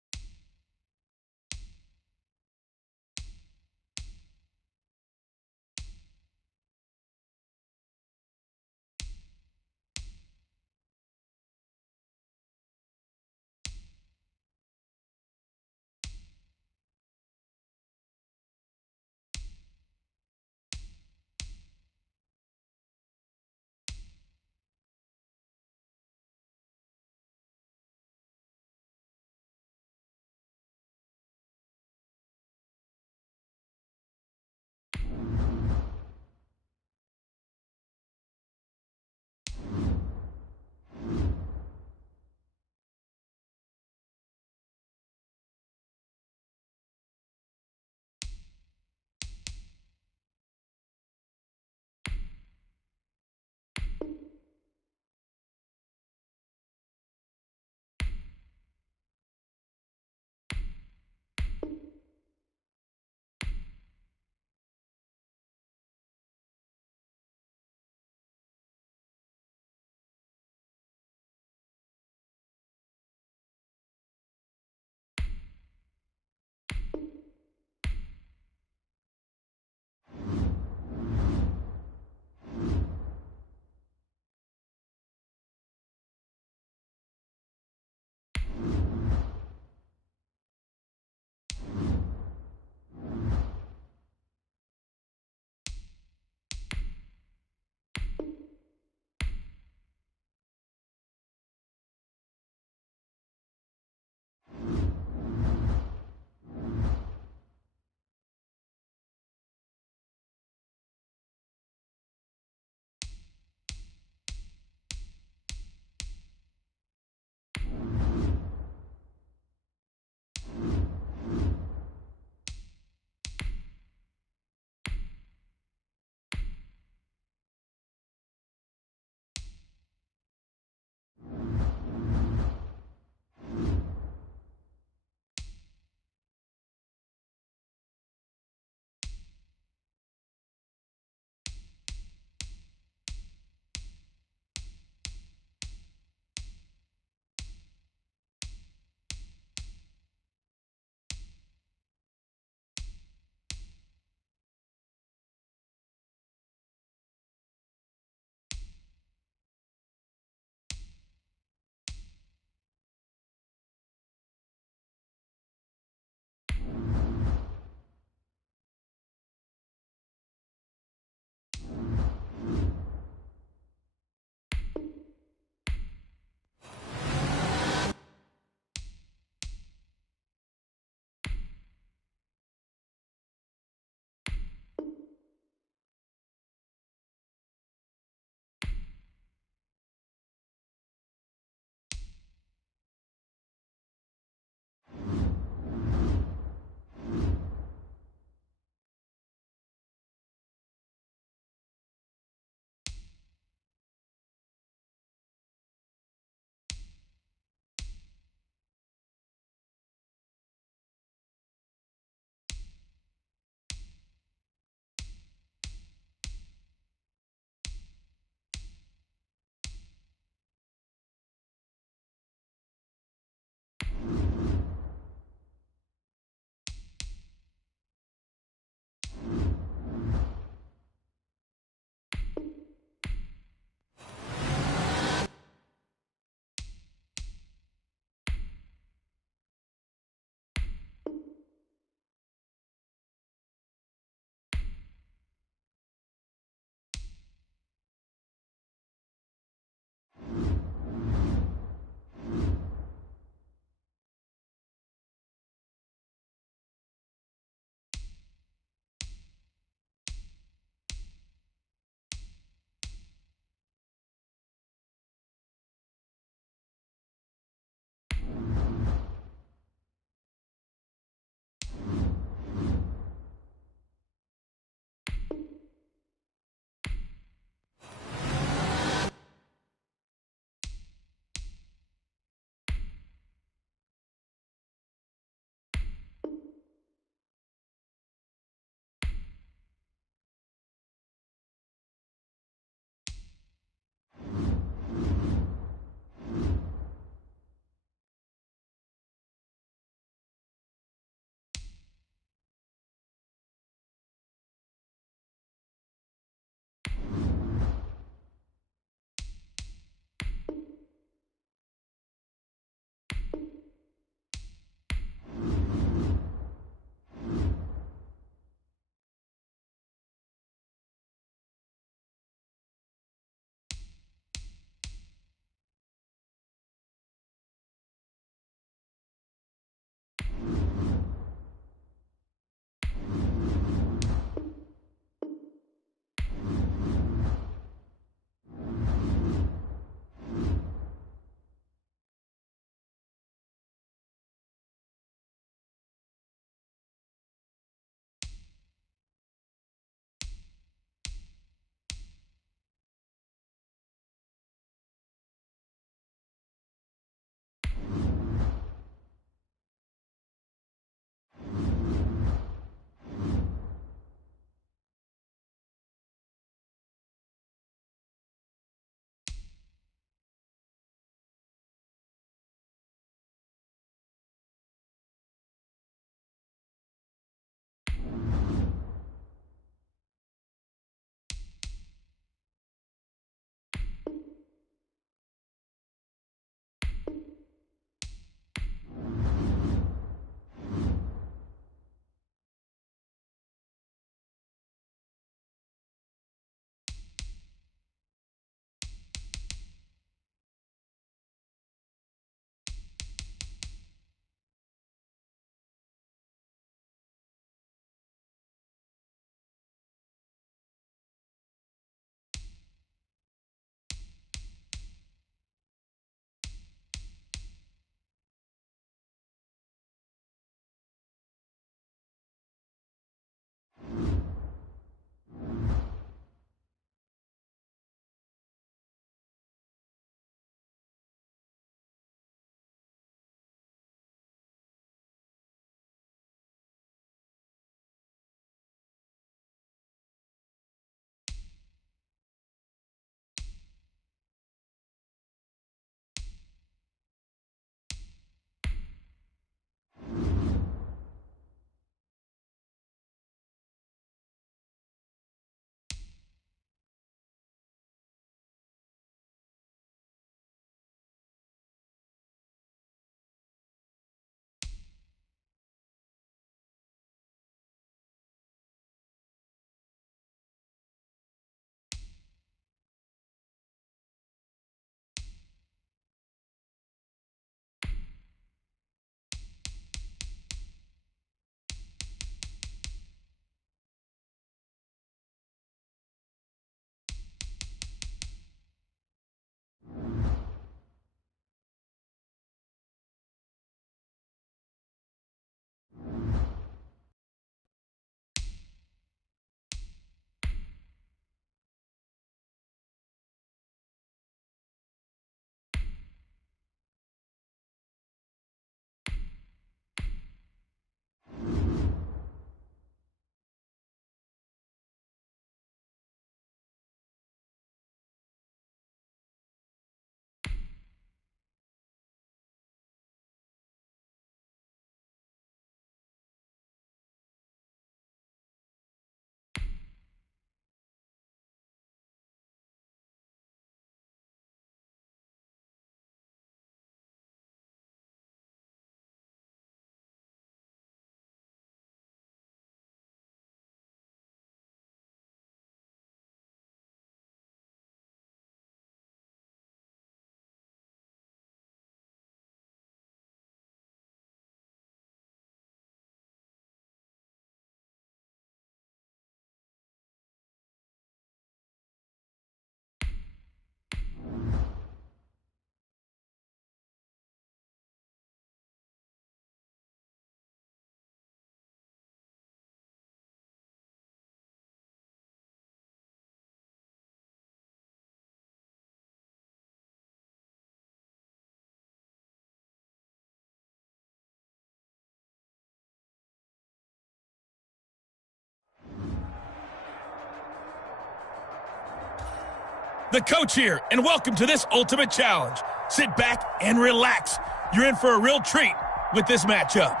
the coach here, and welcome to this Ultimate Challenge. Sit back and relax. You're in for a real treat with this matchup.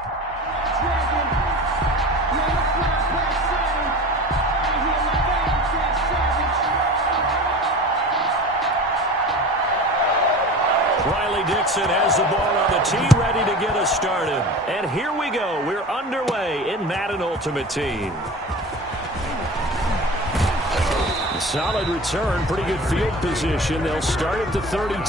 Riley Dixon has the ball on the tee, ready to get us started. And here we go. We're underway in Madden Ultimate Team. Solid return, pretty good field position. They'll start at the 32.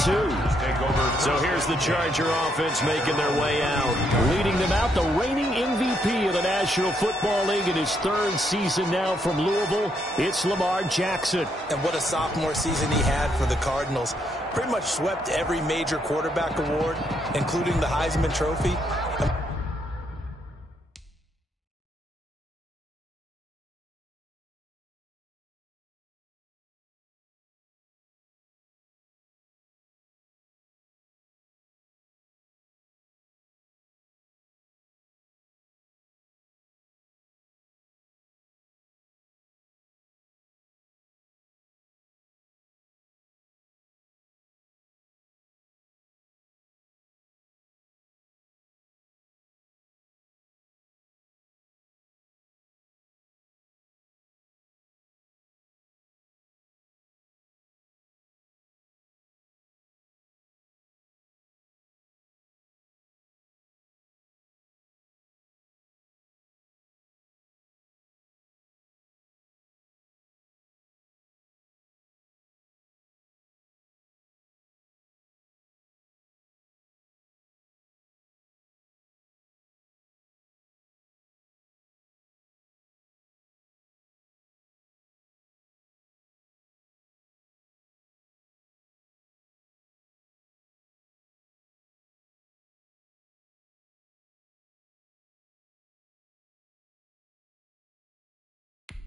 So here's the Charger offense making their way out. Leading them out, the reigning MVP of the National Football League in his third season now from Louisville. It's Lamar Jackson. And what a sophomore season he had for the Cardinals. Pretty much swept every major quarterback award, including the Heisman Trophy.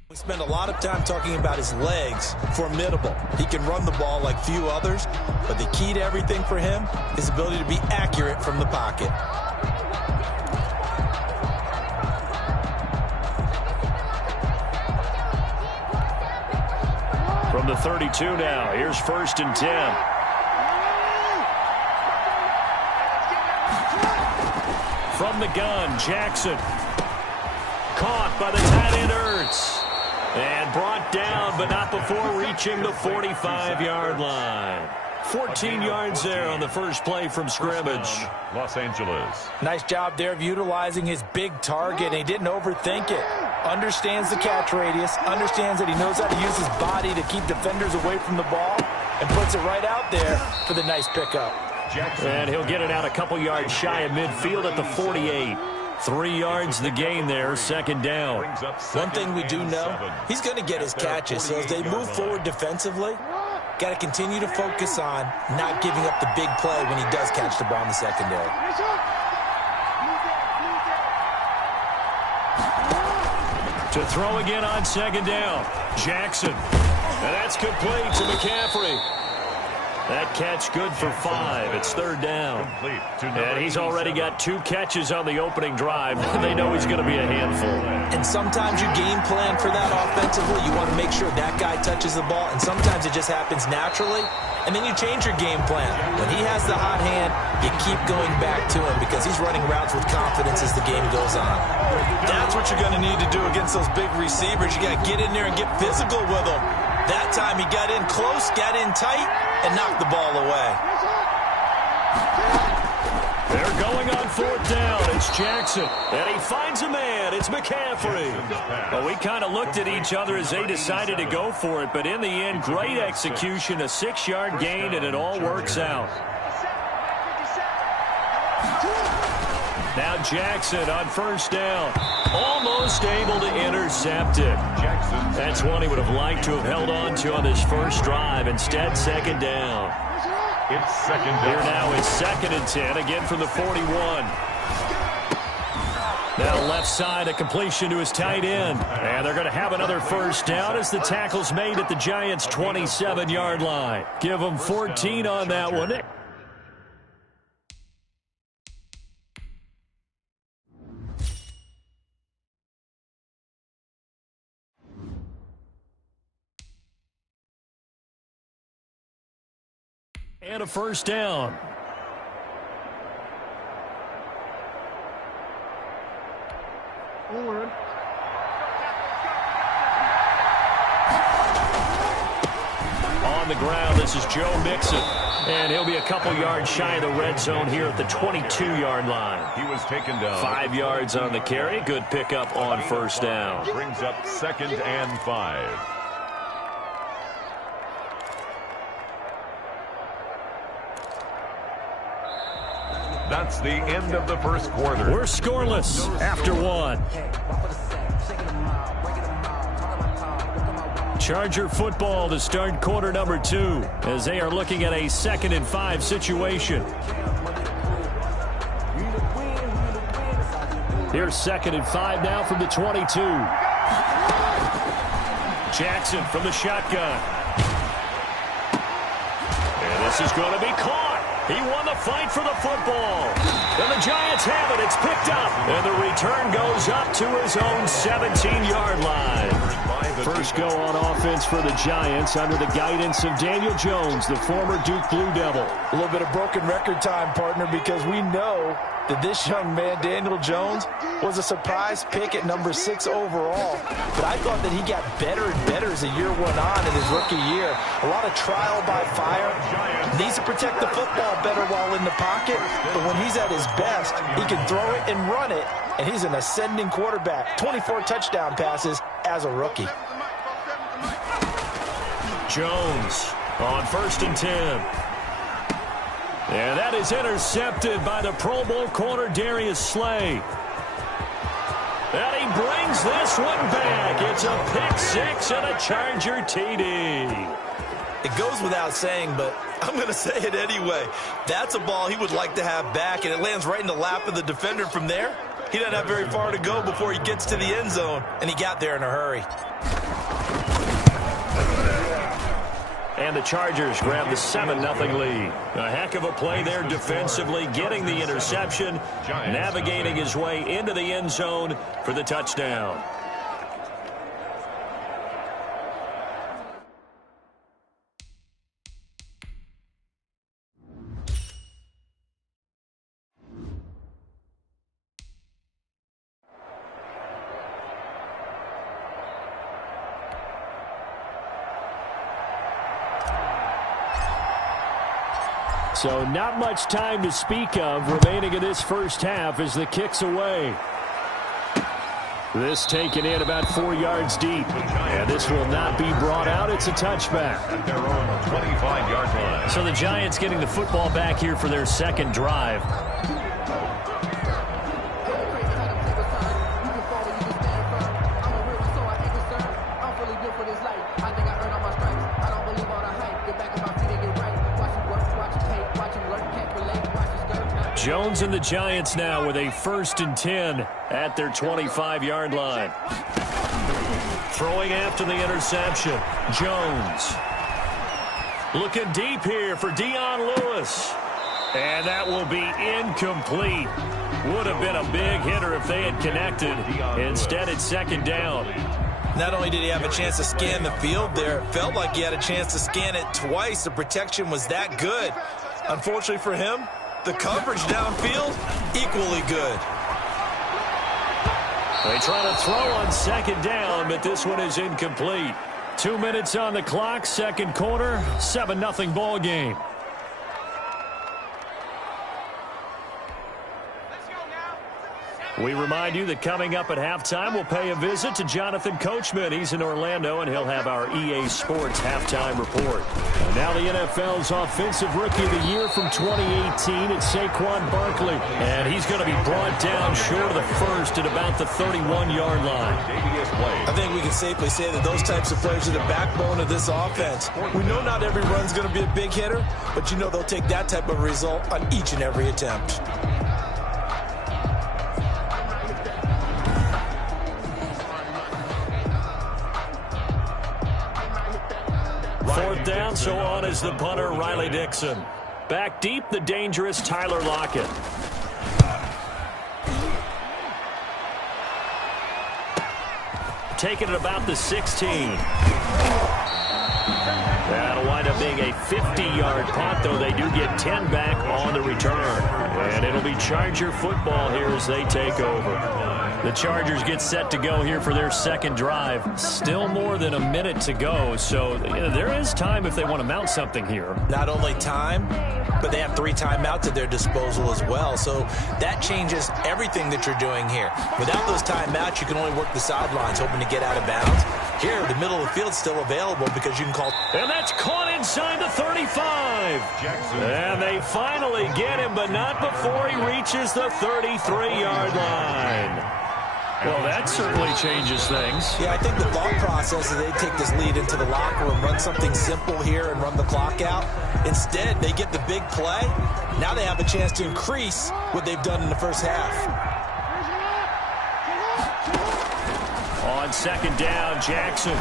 We spend a lot of time talking about his legs. Formidable. He can run the ball like few others, but the key to everything for him is ability to be accurate from the pocket. From the 32 now, here's 1st and 10. From the gun, Jackson. Caught by the tight end Ertz. And brought down, but not before reaching the 45-yard line. 14 yards there on the first play from scrimmage. Los Angeles. Nice job there of utilizing his big target. He didn't overthink it. Understands the catch radius. Understands that he knows how to use his body to keep defenders away from the ball. And puts it right out there for the nice pickup. And he'll get it out a couple yards shy of midfield at the 48. 3 yards the gain there, 2nd down. One thing we do know, he's going to get his catches. So as they move forward defensively, got to continue to focus on not giving up the big play when he does catch the ball in the secondary. To throw again on 2nd down, Jackson. And that's complete to McCaffrey. That catch good for 5. It's 3rd down. And he's already got 2 catches on the opening drive. They know he's going to be a handful. And sometimes you game plan for that offensively. You want to make sure that guy touches the ball. And sometimes it just happens naturally. And then you change your game plan. When he has the hot hand, you keep going back to him because he's running routes with confidence as the game goes on. That's what you're going to need to do against those big receivers. You got to get in there and get physical with them. That time he got in close, got in tight, and knocked the ball away. They're going on 4th down. It's Jackson. And he finds a man. It's McCaffrey. Well, we kind of looked at each other as they decided to go for it. But in the end, great execution, a 6-yard gain, and it all works out. Now Jackson on 1st down. Almost able to intercept it. That's one he would have liked to have held on to on this first drive. Instead, 2nd down. It's 2nd down. Here now it's 2nd and 10, again from the 41. Now left side, a completion to his tight end. And they're going to have another 1st down as the tackle's made at the Giants' 27-yard line. Give them 14 on that one. And a first down. On the ground, this is Joe Mixon. And he'll be a couple yards shy of the red zone here at the 22-yard line. He was taken down. 5 yards on the carry. Good pickup on first down. Brings up 2nd and 5. That's the end of the first quarter. We're scoreless after one. Charger football to start quarter number 2 as they are looking at a 2nd and 5 situation. Here's 2nd and 5 now from the 22. Jackson from the shotgun. And this is going to be caught. He won the fight for the football. And the Giants have it. It's picked up. And the return goes up to his own 17-yard line. First go on offense for the Giants under the guidance of Daniel Jones, the former Duke Blue Devil. A little bit of broken record time, partner, because we know that this young man, Daniel Jones, was a surprise pick at number 6 overall. But I thought that he got better and better as the year went on in his rookie year. A lot of trial by fire. Needs to protect the football better while in the pocket. But when he's at his best, he can throw it and run it. And he's an ascending quarterback. 24 touchdown passes as a rookie. Jones on 1st and 10. And that is intercepted by the Pro Bowl corner Darius Slay. And he brings this one back. It's a pick 6 and a Charger TD. It goes without saying, but I'm going to say it anyway. That's a ball he would like to have back, and it lands right in the lap of the defender from there. He doesn't have very far to go before he gets to the end zone, and he got there in a hurry. And the Chargers grab the 7-0 lead. A heck of a play there defensively, getting the interception, navigating his way into the end zone for the touchdown. So not much time to speak of remaining in this first half as the kick's away. This taken in about 4 yards deep. And this will not be brought out. It's a touchback. At their own 25-yard line. So the Giants getting the football back here for their second drive. Jones and the Giants now with a 1st and 10 at their 25-yard line. Throwing after the interception. Jones. Looking deep here for Dion Lewis. And that will be incomplete. Would have been a big hitter if they had connected. Instead, it's 2nd down. Not only did he have a chance to scan the field there, it felt like he had a chance to scan it twice. The protection was that good. Unfortunately for him, the coverage downfield, equally good. They try to throw on 2nd down, but this one is incomplete. 2 minutes on the clock, second quarter, 7-0 ball game. We remind you that coming up at halftime, we'll pay a visit to Jonathan Coachman. He's in Orlando, and he'll have our EA Sports halftime report. And now the NFL's Offensive Rookie of the Year from 2018, it's Saquon Barkley. And he's going to be brought down short of the first at about the 31-yard line. I think we can safely say that those types of players are the backbone of this offense. We know not every run's going to be a big hitter, but you know they'll take that type of result on each and every attempt. Fourth down, so on is the punter, Riley Dixon. Back deep, the dangerous Tyler Lockett. Taking it about the 16. That'll wind up up being a 50-yard punt, though they do get 10 back on the return. And it'll be Charger football here as they take over. The Chargers get set to go here for their second drive. Still more than a minute to go, so there is time if they want to mount something here. Not only time, but they have 3 timeouts at their disposal as well. So that changes everything that you're doing here. Without those timeouts, you can only work the sidelines, hoping to get out of bounds. Here, the middle of the field's still available because you can call. And that's caught inside the 35. And they finally get him, but not before he reaches the 33-yard line. Well, that certainly changes things. Yeah, I think the thought process is they take this lead into the locker room, run something simple here and run the clock out. Instead, they get the big play. Now they have a chance to increase what they've done in the first half. On second down, Jackson.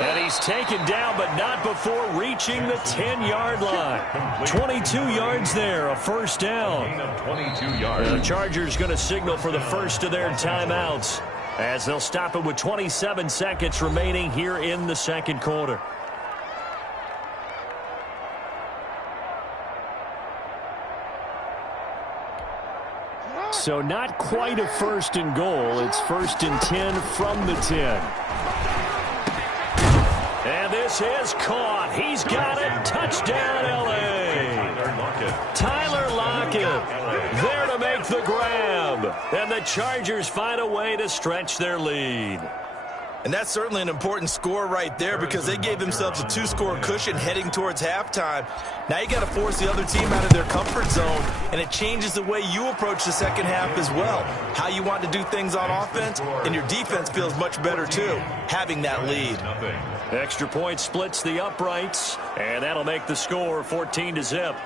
And he's taken down, but not before reaching the 10-yard line. 22 yards there, a first down. 22 yards. The Chargers going to signal for the first of their timeouts as they'll stop it with 27 seconds remaining here in the second quarter. So not quite a first and goal. It's first and 10 from the 10. And this is caught. He's got it. Touchdown, L.A. Tyler Lockett there to make the grab. And the Chargers find a way to stretch their lead. And that's certainly an important score right there because they gave themselves a 2-score cushion heading towards halftime. Now you got to force the other team out of their comfort zone, and it changes the way you approach the second half as well. How you want to do things on offense, and your defense feels much better too, having that lead. Extra point splits the uprights, and that'll make the score 14-0.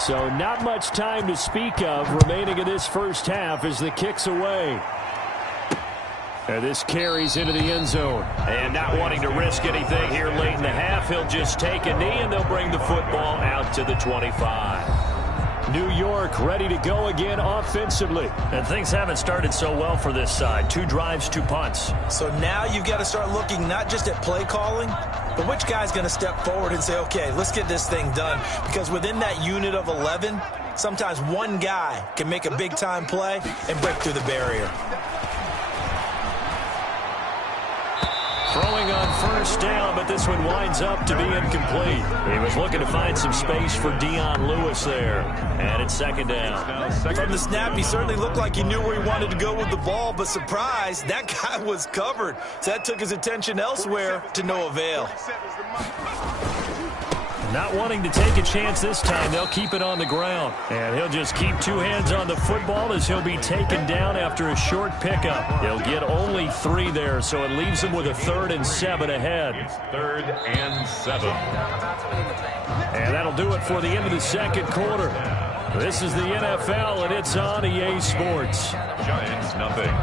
So not much time to speak of remaining in this first half as the kick's away. And this carries into the end zone. And not wanting to risk anything here late in the half, he'll just take a knee and they'll bring the football out to the 25. New York ready to go again offensively. And things haven't started so well for this side. 2 drives, 2 punts. So now you've got to start looking not just at play calling, but which guy's going to step forward and say, okay, let's get this thing done. Because within that unit of 11, sometimes one guy can make a big-time play and break through the barrier. Throwing on first down, but this one winds up to be incomplete. He was looking to find some space for Dion Lewis there. And it's second down. From the snap, he certainly looked like he knew where he wanted to go with the ball, but surprise, that guy was covered. So that took his attention elsewhere to no avail. Not wanting to take a chance this time, they'll keep it on the ground. And he'll just keep 2 hands on the football as he'll be taken down after a short pickup. He'll get only 3 there, so it leaves him with a 3rd and 7 ahead. It's 3rd and 7. And that'll do it for the end of the second quarter. This is the NFL, and it's on EA Sports. Giants nothing.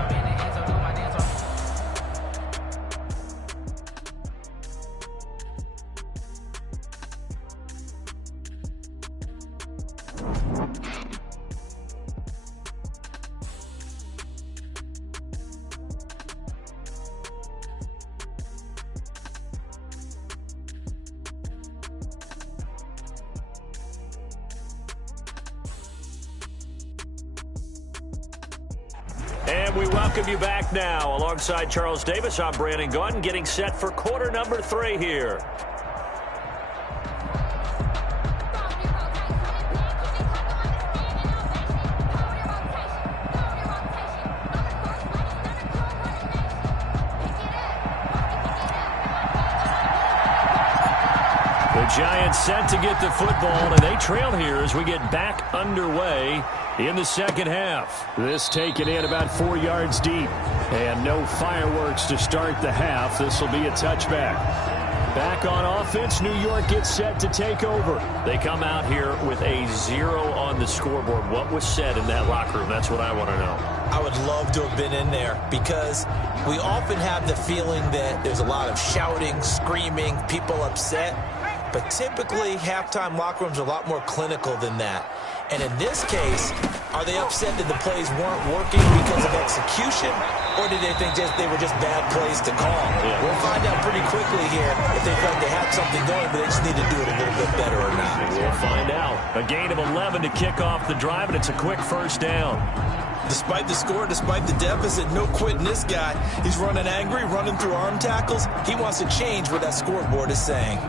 And we welcome you back now. Alongside Charles Davis, I'm Brandon Gunn, getting set for quarter number 3 here. The Giants set to get the football, and they trail here as we get back underway in the second half. This taken in about 4 yards deep. And no fireworks to start the half. This will be a touchback. Back on offense, New York gets set to take over. They come out here with a 0 on the scoreboard. What was said in that locker room? That's what I want to know. I would love to have been in there because we often have the feeling that there's a lot of shouting, screaming, people upset. But typically, halftime locker rooms are a lot more clinical than that. And in this case, are they upset that the plays weren't working because of execution, or did they think they were just bad plays to call? Yeah. We'll find out pretty quickly here if they felt they had something going, but they just need to do it a little bit better or not. We'll find out. A gain of 11 to kick off the drive, and it's a quick first down. Despite the score, despite the deficit, no quitting this guy. He's running angry, running through arm tackles. He wants to change what that scoreboard is saying.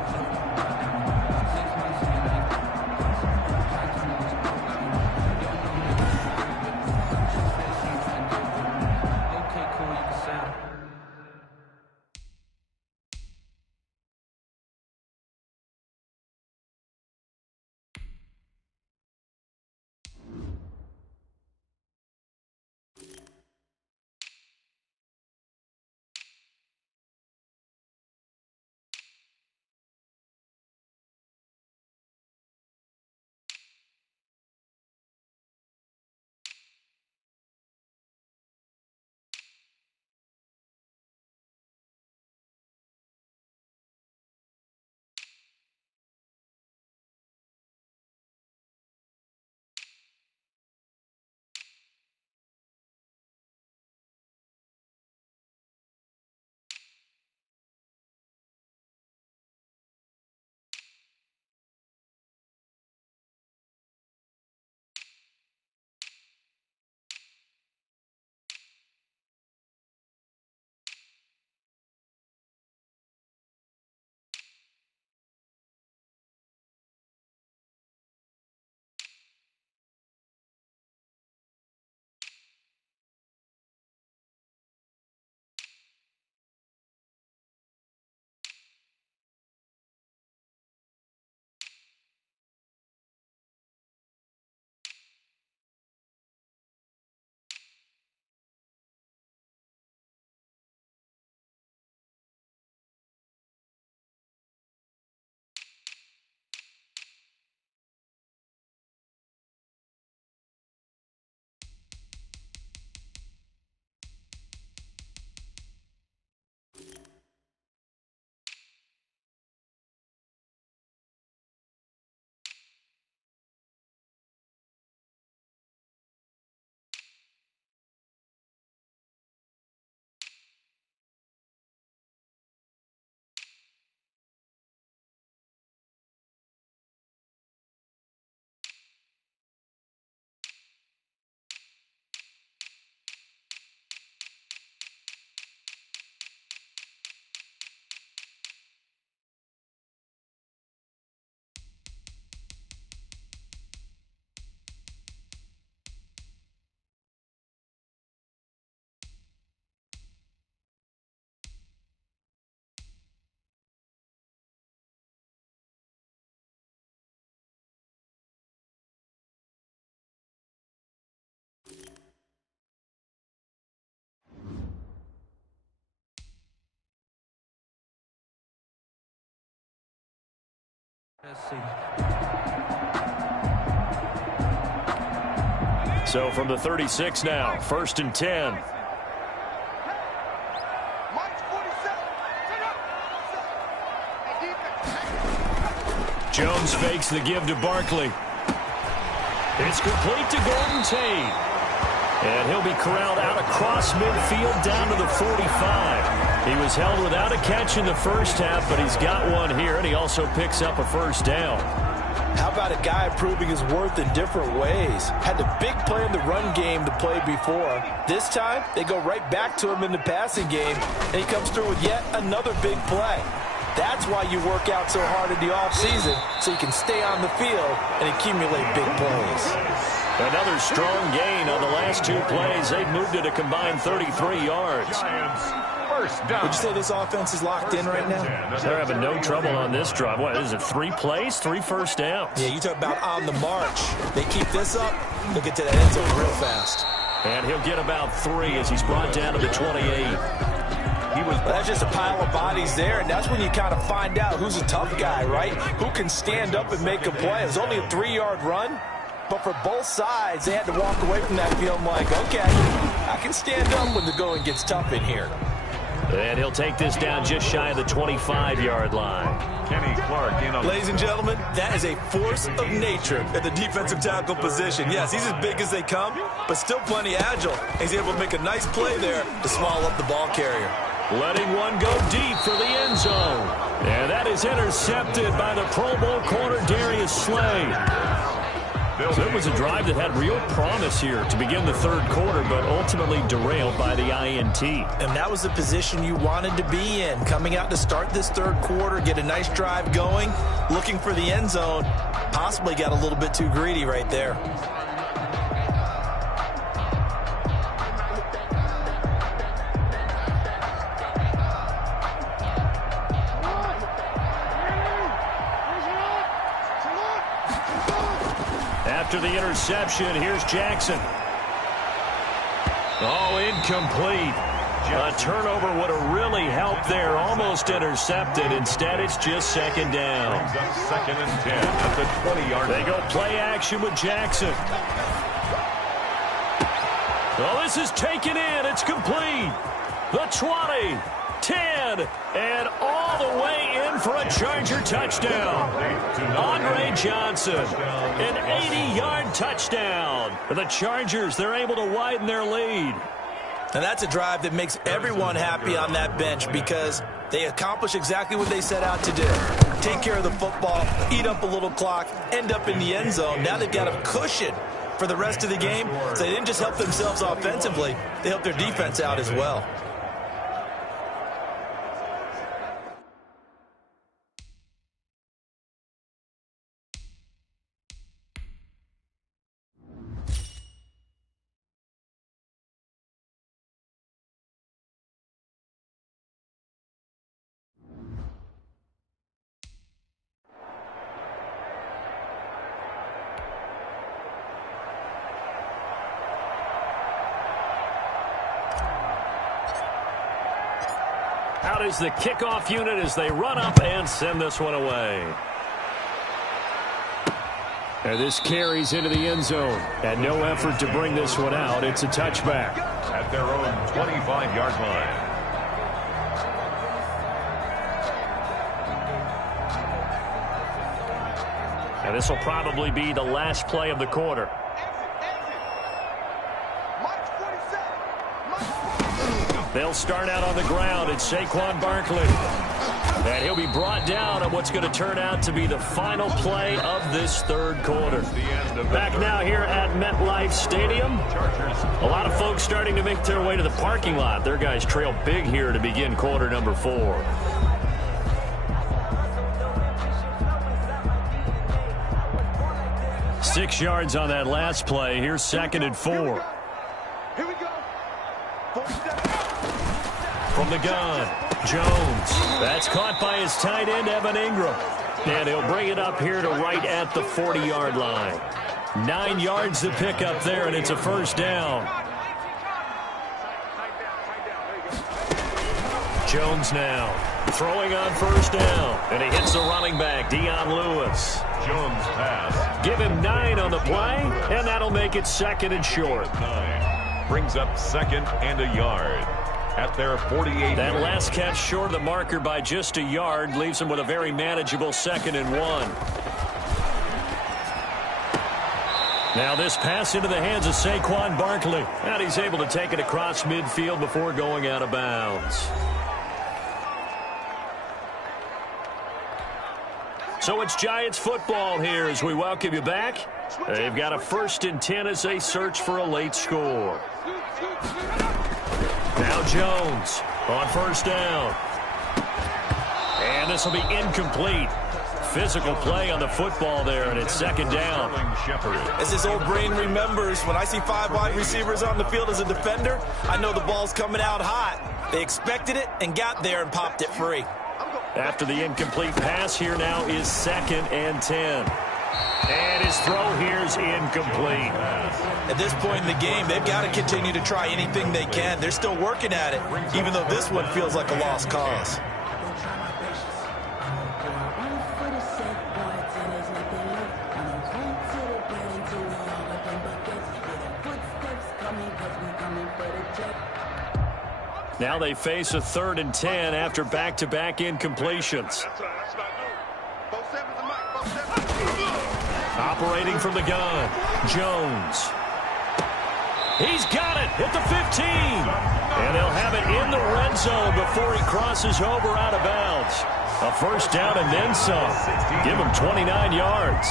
So from the 36 now, 1st and 10. Jones fakes the give to Barkley. It's complete to Golden Tate. And he'll be corralled out across midfield down to the 45. He was held without a catch in the first half, but he's got one here, and he also picks up a first down. How about a guy proving his worth in different ways? Had the big play in the run game to play before. This time, they go right back to him in the passing game, and he comes through with yet another big play. That's why you work out so hard in the offseason, so you can stay on the field and accumulate big plays. Another strong gain on the last two plays. They've moved it a combined 33 yards. Would you say this offense is locked in right now? They're having no trouble on this drive. What is it, 3 plays, 3 first downs? Yeah, you talk about on the march. They keep this up, they'll get to that end zone real fast. And he'll get about 3 as he's brought down to the 28. That's just a pile of bodies there, and that's when you kind of find out who's a tough guy, right? Who can stand up and make a play. It's only a 3-yard run, But for both sides, they had to walk away from that feeling like, okay, I can stand up when the going gets tough in here. And he'll take this down just shy of the 25-yard line. Kenny Clark in on. Ladies and gentlemen, that is a force of nature at the defensive tackle position. Yes, he's as big as they come, but still plenty agile. He's able to make a nice play there to swallow up the ball carrier. Letting one go deep for the end zone. And that is intercepted by the Pro Bowl corner Darius Slay. So it was a drive that had real promise here to begin the third quarter, but ultimately derailed by the INT. And that was the position you wanted to be in. Coming out to start this third quarter, get a nice drive going, looking for the end zone. Possibly got a little bit too greedy right there. After the interception, here's Jackson. Oh, incomplete. A turnover would have really helped there. Almost intercepted. Instead, it's just second down. Brings up 2nd and 10 at the 20-yard line. They go play action with Jackson. Oh, this is taken in. It's complete. The 20, 10, and all the way in for a Charger touchdown. Andre Johnson, an 80-yard touchdown. For the Chargers, they're able to widen their lead. And that's a drive that makes everyone happy on that bench because they accomplish exactly what they set out to do. Take care of the football, eat up a little clock, end up in the end zone. Now they've got a cushion for the rest of the game. So they didn't just help themselves offensively, they helped their defense out as well. Out is the kickoff unit as they run up and send this one away. And this carries into the end zone. And no effort to bring this one out. It's a touchback. At their own 25-yard line. And this will probably be the last play of the quarter. They'll start out on the ground. It's Saquon Barkley. And he'll be brought down on what's going to turn out to be the final play of this third quarter. Back now here at MetLife Stadium. A lot of folks starting to make their way to the parking lot. Their guys trail big here to begin quarter number 4. Six yards on that last play. Here's 2nd and 4. Here we go. 47. From the gun, Jones. That's caught by his tight end, Evan Ingram. And he'll bring it up here to right at the 40-yard line. 9 yards to pick up there, and it's a first down. Jones now throwing on first down. And he hits the running back, Dion Lewis. Jones pass. Give him 9 on the play, and that'll make it 2nd and short. 9. Brings up 2nd and a yard. At their 48. That last catch short of the marker by just a yard leaves him with a very manageable 2nd and 1. Now this pass into the hands of Saquon Barkley. And he's able to take it across midfield before going out of bounds. So it's Giants football here as we welcome you back. They've got a 1st and 10 as they search for a late score. Now Jones on first down. And this will be incomplete. Physical play on the football there, and it's 2nd down. As his old brain remembers, when I see 5 wide receivers on the field as a defender, I know the ball's coming out hot. They expected it and got there and popped it free. After the incomplete pass, here now is 2nd and 10. And his throw here is incomplete. At this point in the game, they've got to continue to try anything they can. They're still working at it, even though this one feels like a lost cause. Now they face a 3rd and 10 after back-to-back incompletions. Operating from the gun, Jones. He's got it at the 15. And they'll have it in the red zone before he crosses over out of bounds. A first down and then some. Give him 29 yards.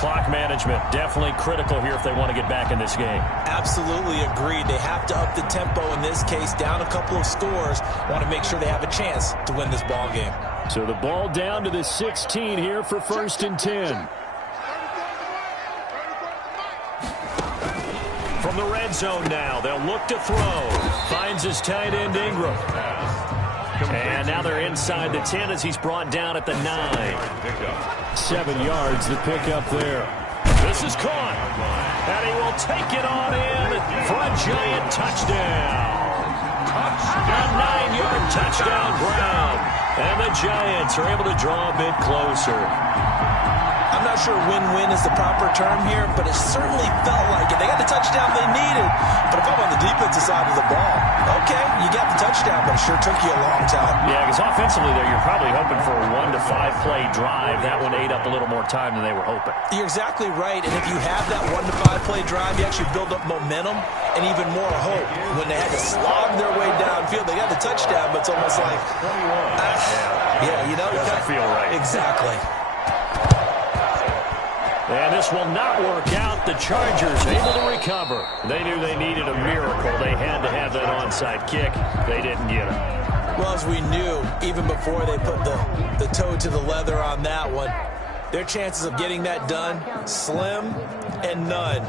Clock management definitely critical here if they want to get back in this game. Absolutely agreed. They have to up the tempo in this case, down a couple of scores. Want to make sure they have a chance to win this ball game. So the ball down to the 16 here for 1st and 10. From the red zone now, they'll look to throw. Finds his tight end Ingram. And now they're inside the 10 as he's brought down at the 9. 7 yards the pickup there. This is caught. And he will take it on in for a Giant touchdown. A 9-yard touchdown Brown. And the Giants are able to draw a bit closer. I'm not sure win-win is the proper term here, but it certainly felt like it. They got the touchdown they needed, but if I'm on the defensive side of the ball, okay, you got the touchdown, but it sure took you a long time. Yeah, because offensively there, you're probably hoping for a 1 to 5 play drive. That one ate up a little more time than they were hoping. You're exactly right, and if you have that 1 to 5 play drive, you actually build up momentum and even more hope. When they had to slog their way downfield, they got the touchdown, but it's almost like, yeah, you know, it doesn't feel right. Exactly. And this will not work out. The Chargers able to recover. They knew they needed a miracle. They had to have that onside kick. They didn't get it. Well, as we knew, even before they put the toe to the leather on that one, their chances of getting that done, slim and none.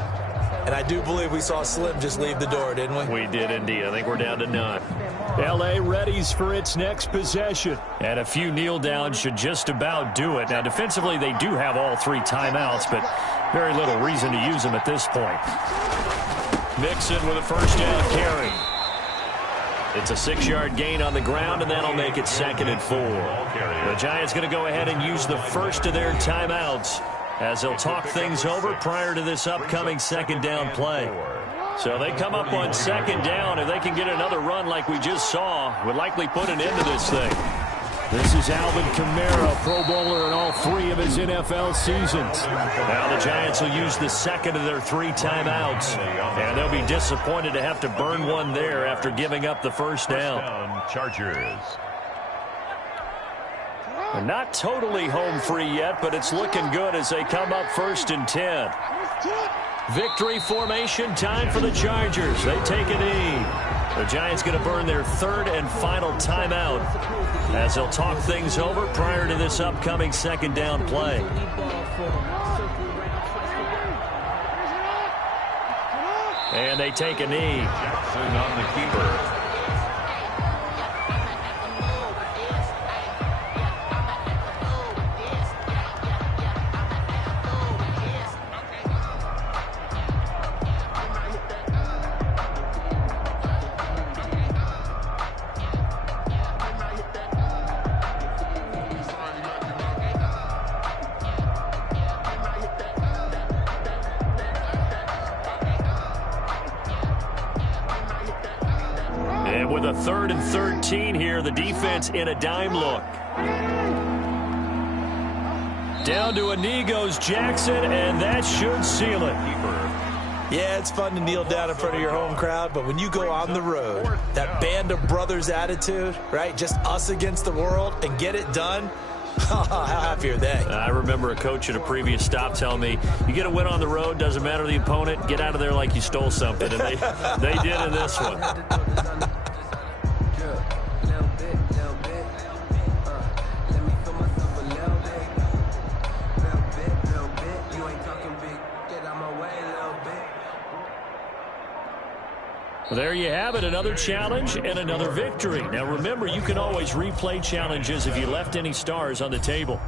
And I do believe we saw Slim just leave the door, didn't we? We did indeed. I think we're down to none. L.A. readies for its next possession. And a few kneel downs should just about do it. Now, defensively, they do have all 3 timeouts, but very little reason to use them at this point. Mixon with a first down carry. It's a 6-yard gain on the ground, and that'll make it 2nd and 4. The Giants going to go ahead and use the first of their timeouts as they'll talk things over prior to this upcoming 2nd down play. So they come up on 2nd down. If they can get another run like we just saw, would likely put an end to this thing. This is Alvin Kamara, Pro Bowler in all 3 of his NFL seasons. Now the Giants will use the 2nd of their 3 timeouts. And they'll be disappointed to have to burn one there after giving up the first down. Chargers. Not totally home free yet, but it's looking good as they come up 1st and 10. Victory formation time for the Chargers. They take a knee. The Giants going to burn their 3rd and final timeout as they'll talk things over prior to this upcoming 2nd down play. And they take a knee. Jackson on the keeper. With a 3rd and 13 here, the defense in a dime look. Down to a knee goes Jackson, and that should seal it. Yeah, it's fun to kneel down in front of your home crowd, but when you go on the road, that band of brothers attitude, right, just us against the world, and get it done, how happy are they? I remember a coach at a previous stop telling me, you get a win on the road, doesn't matter the opponent, get out of there like you stole something, and they did in this one. There you have it, another challenge and another victory. Now remember, you can always replay challenges if you left any stars on the table.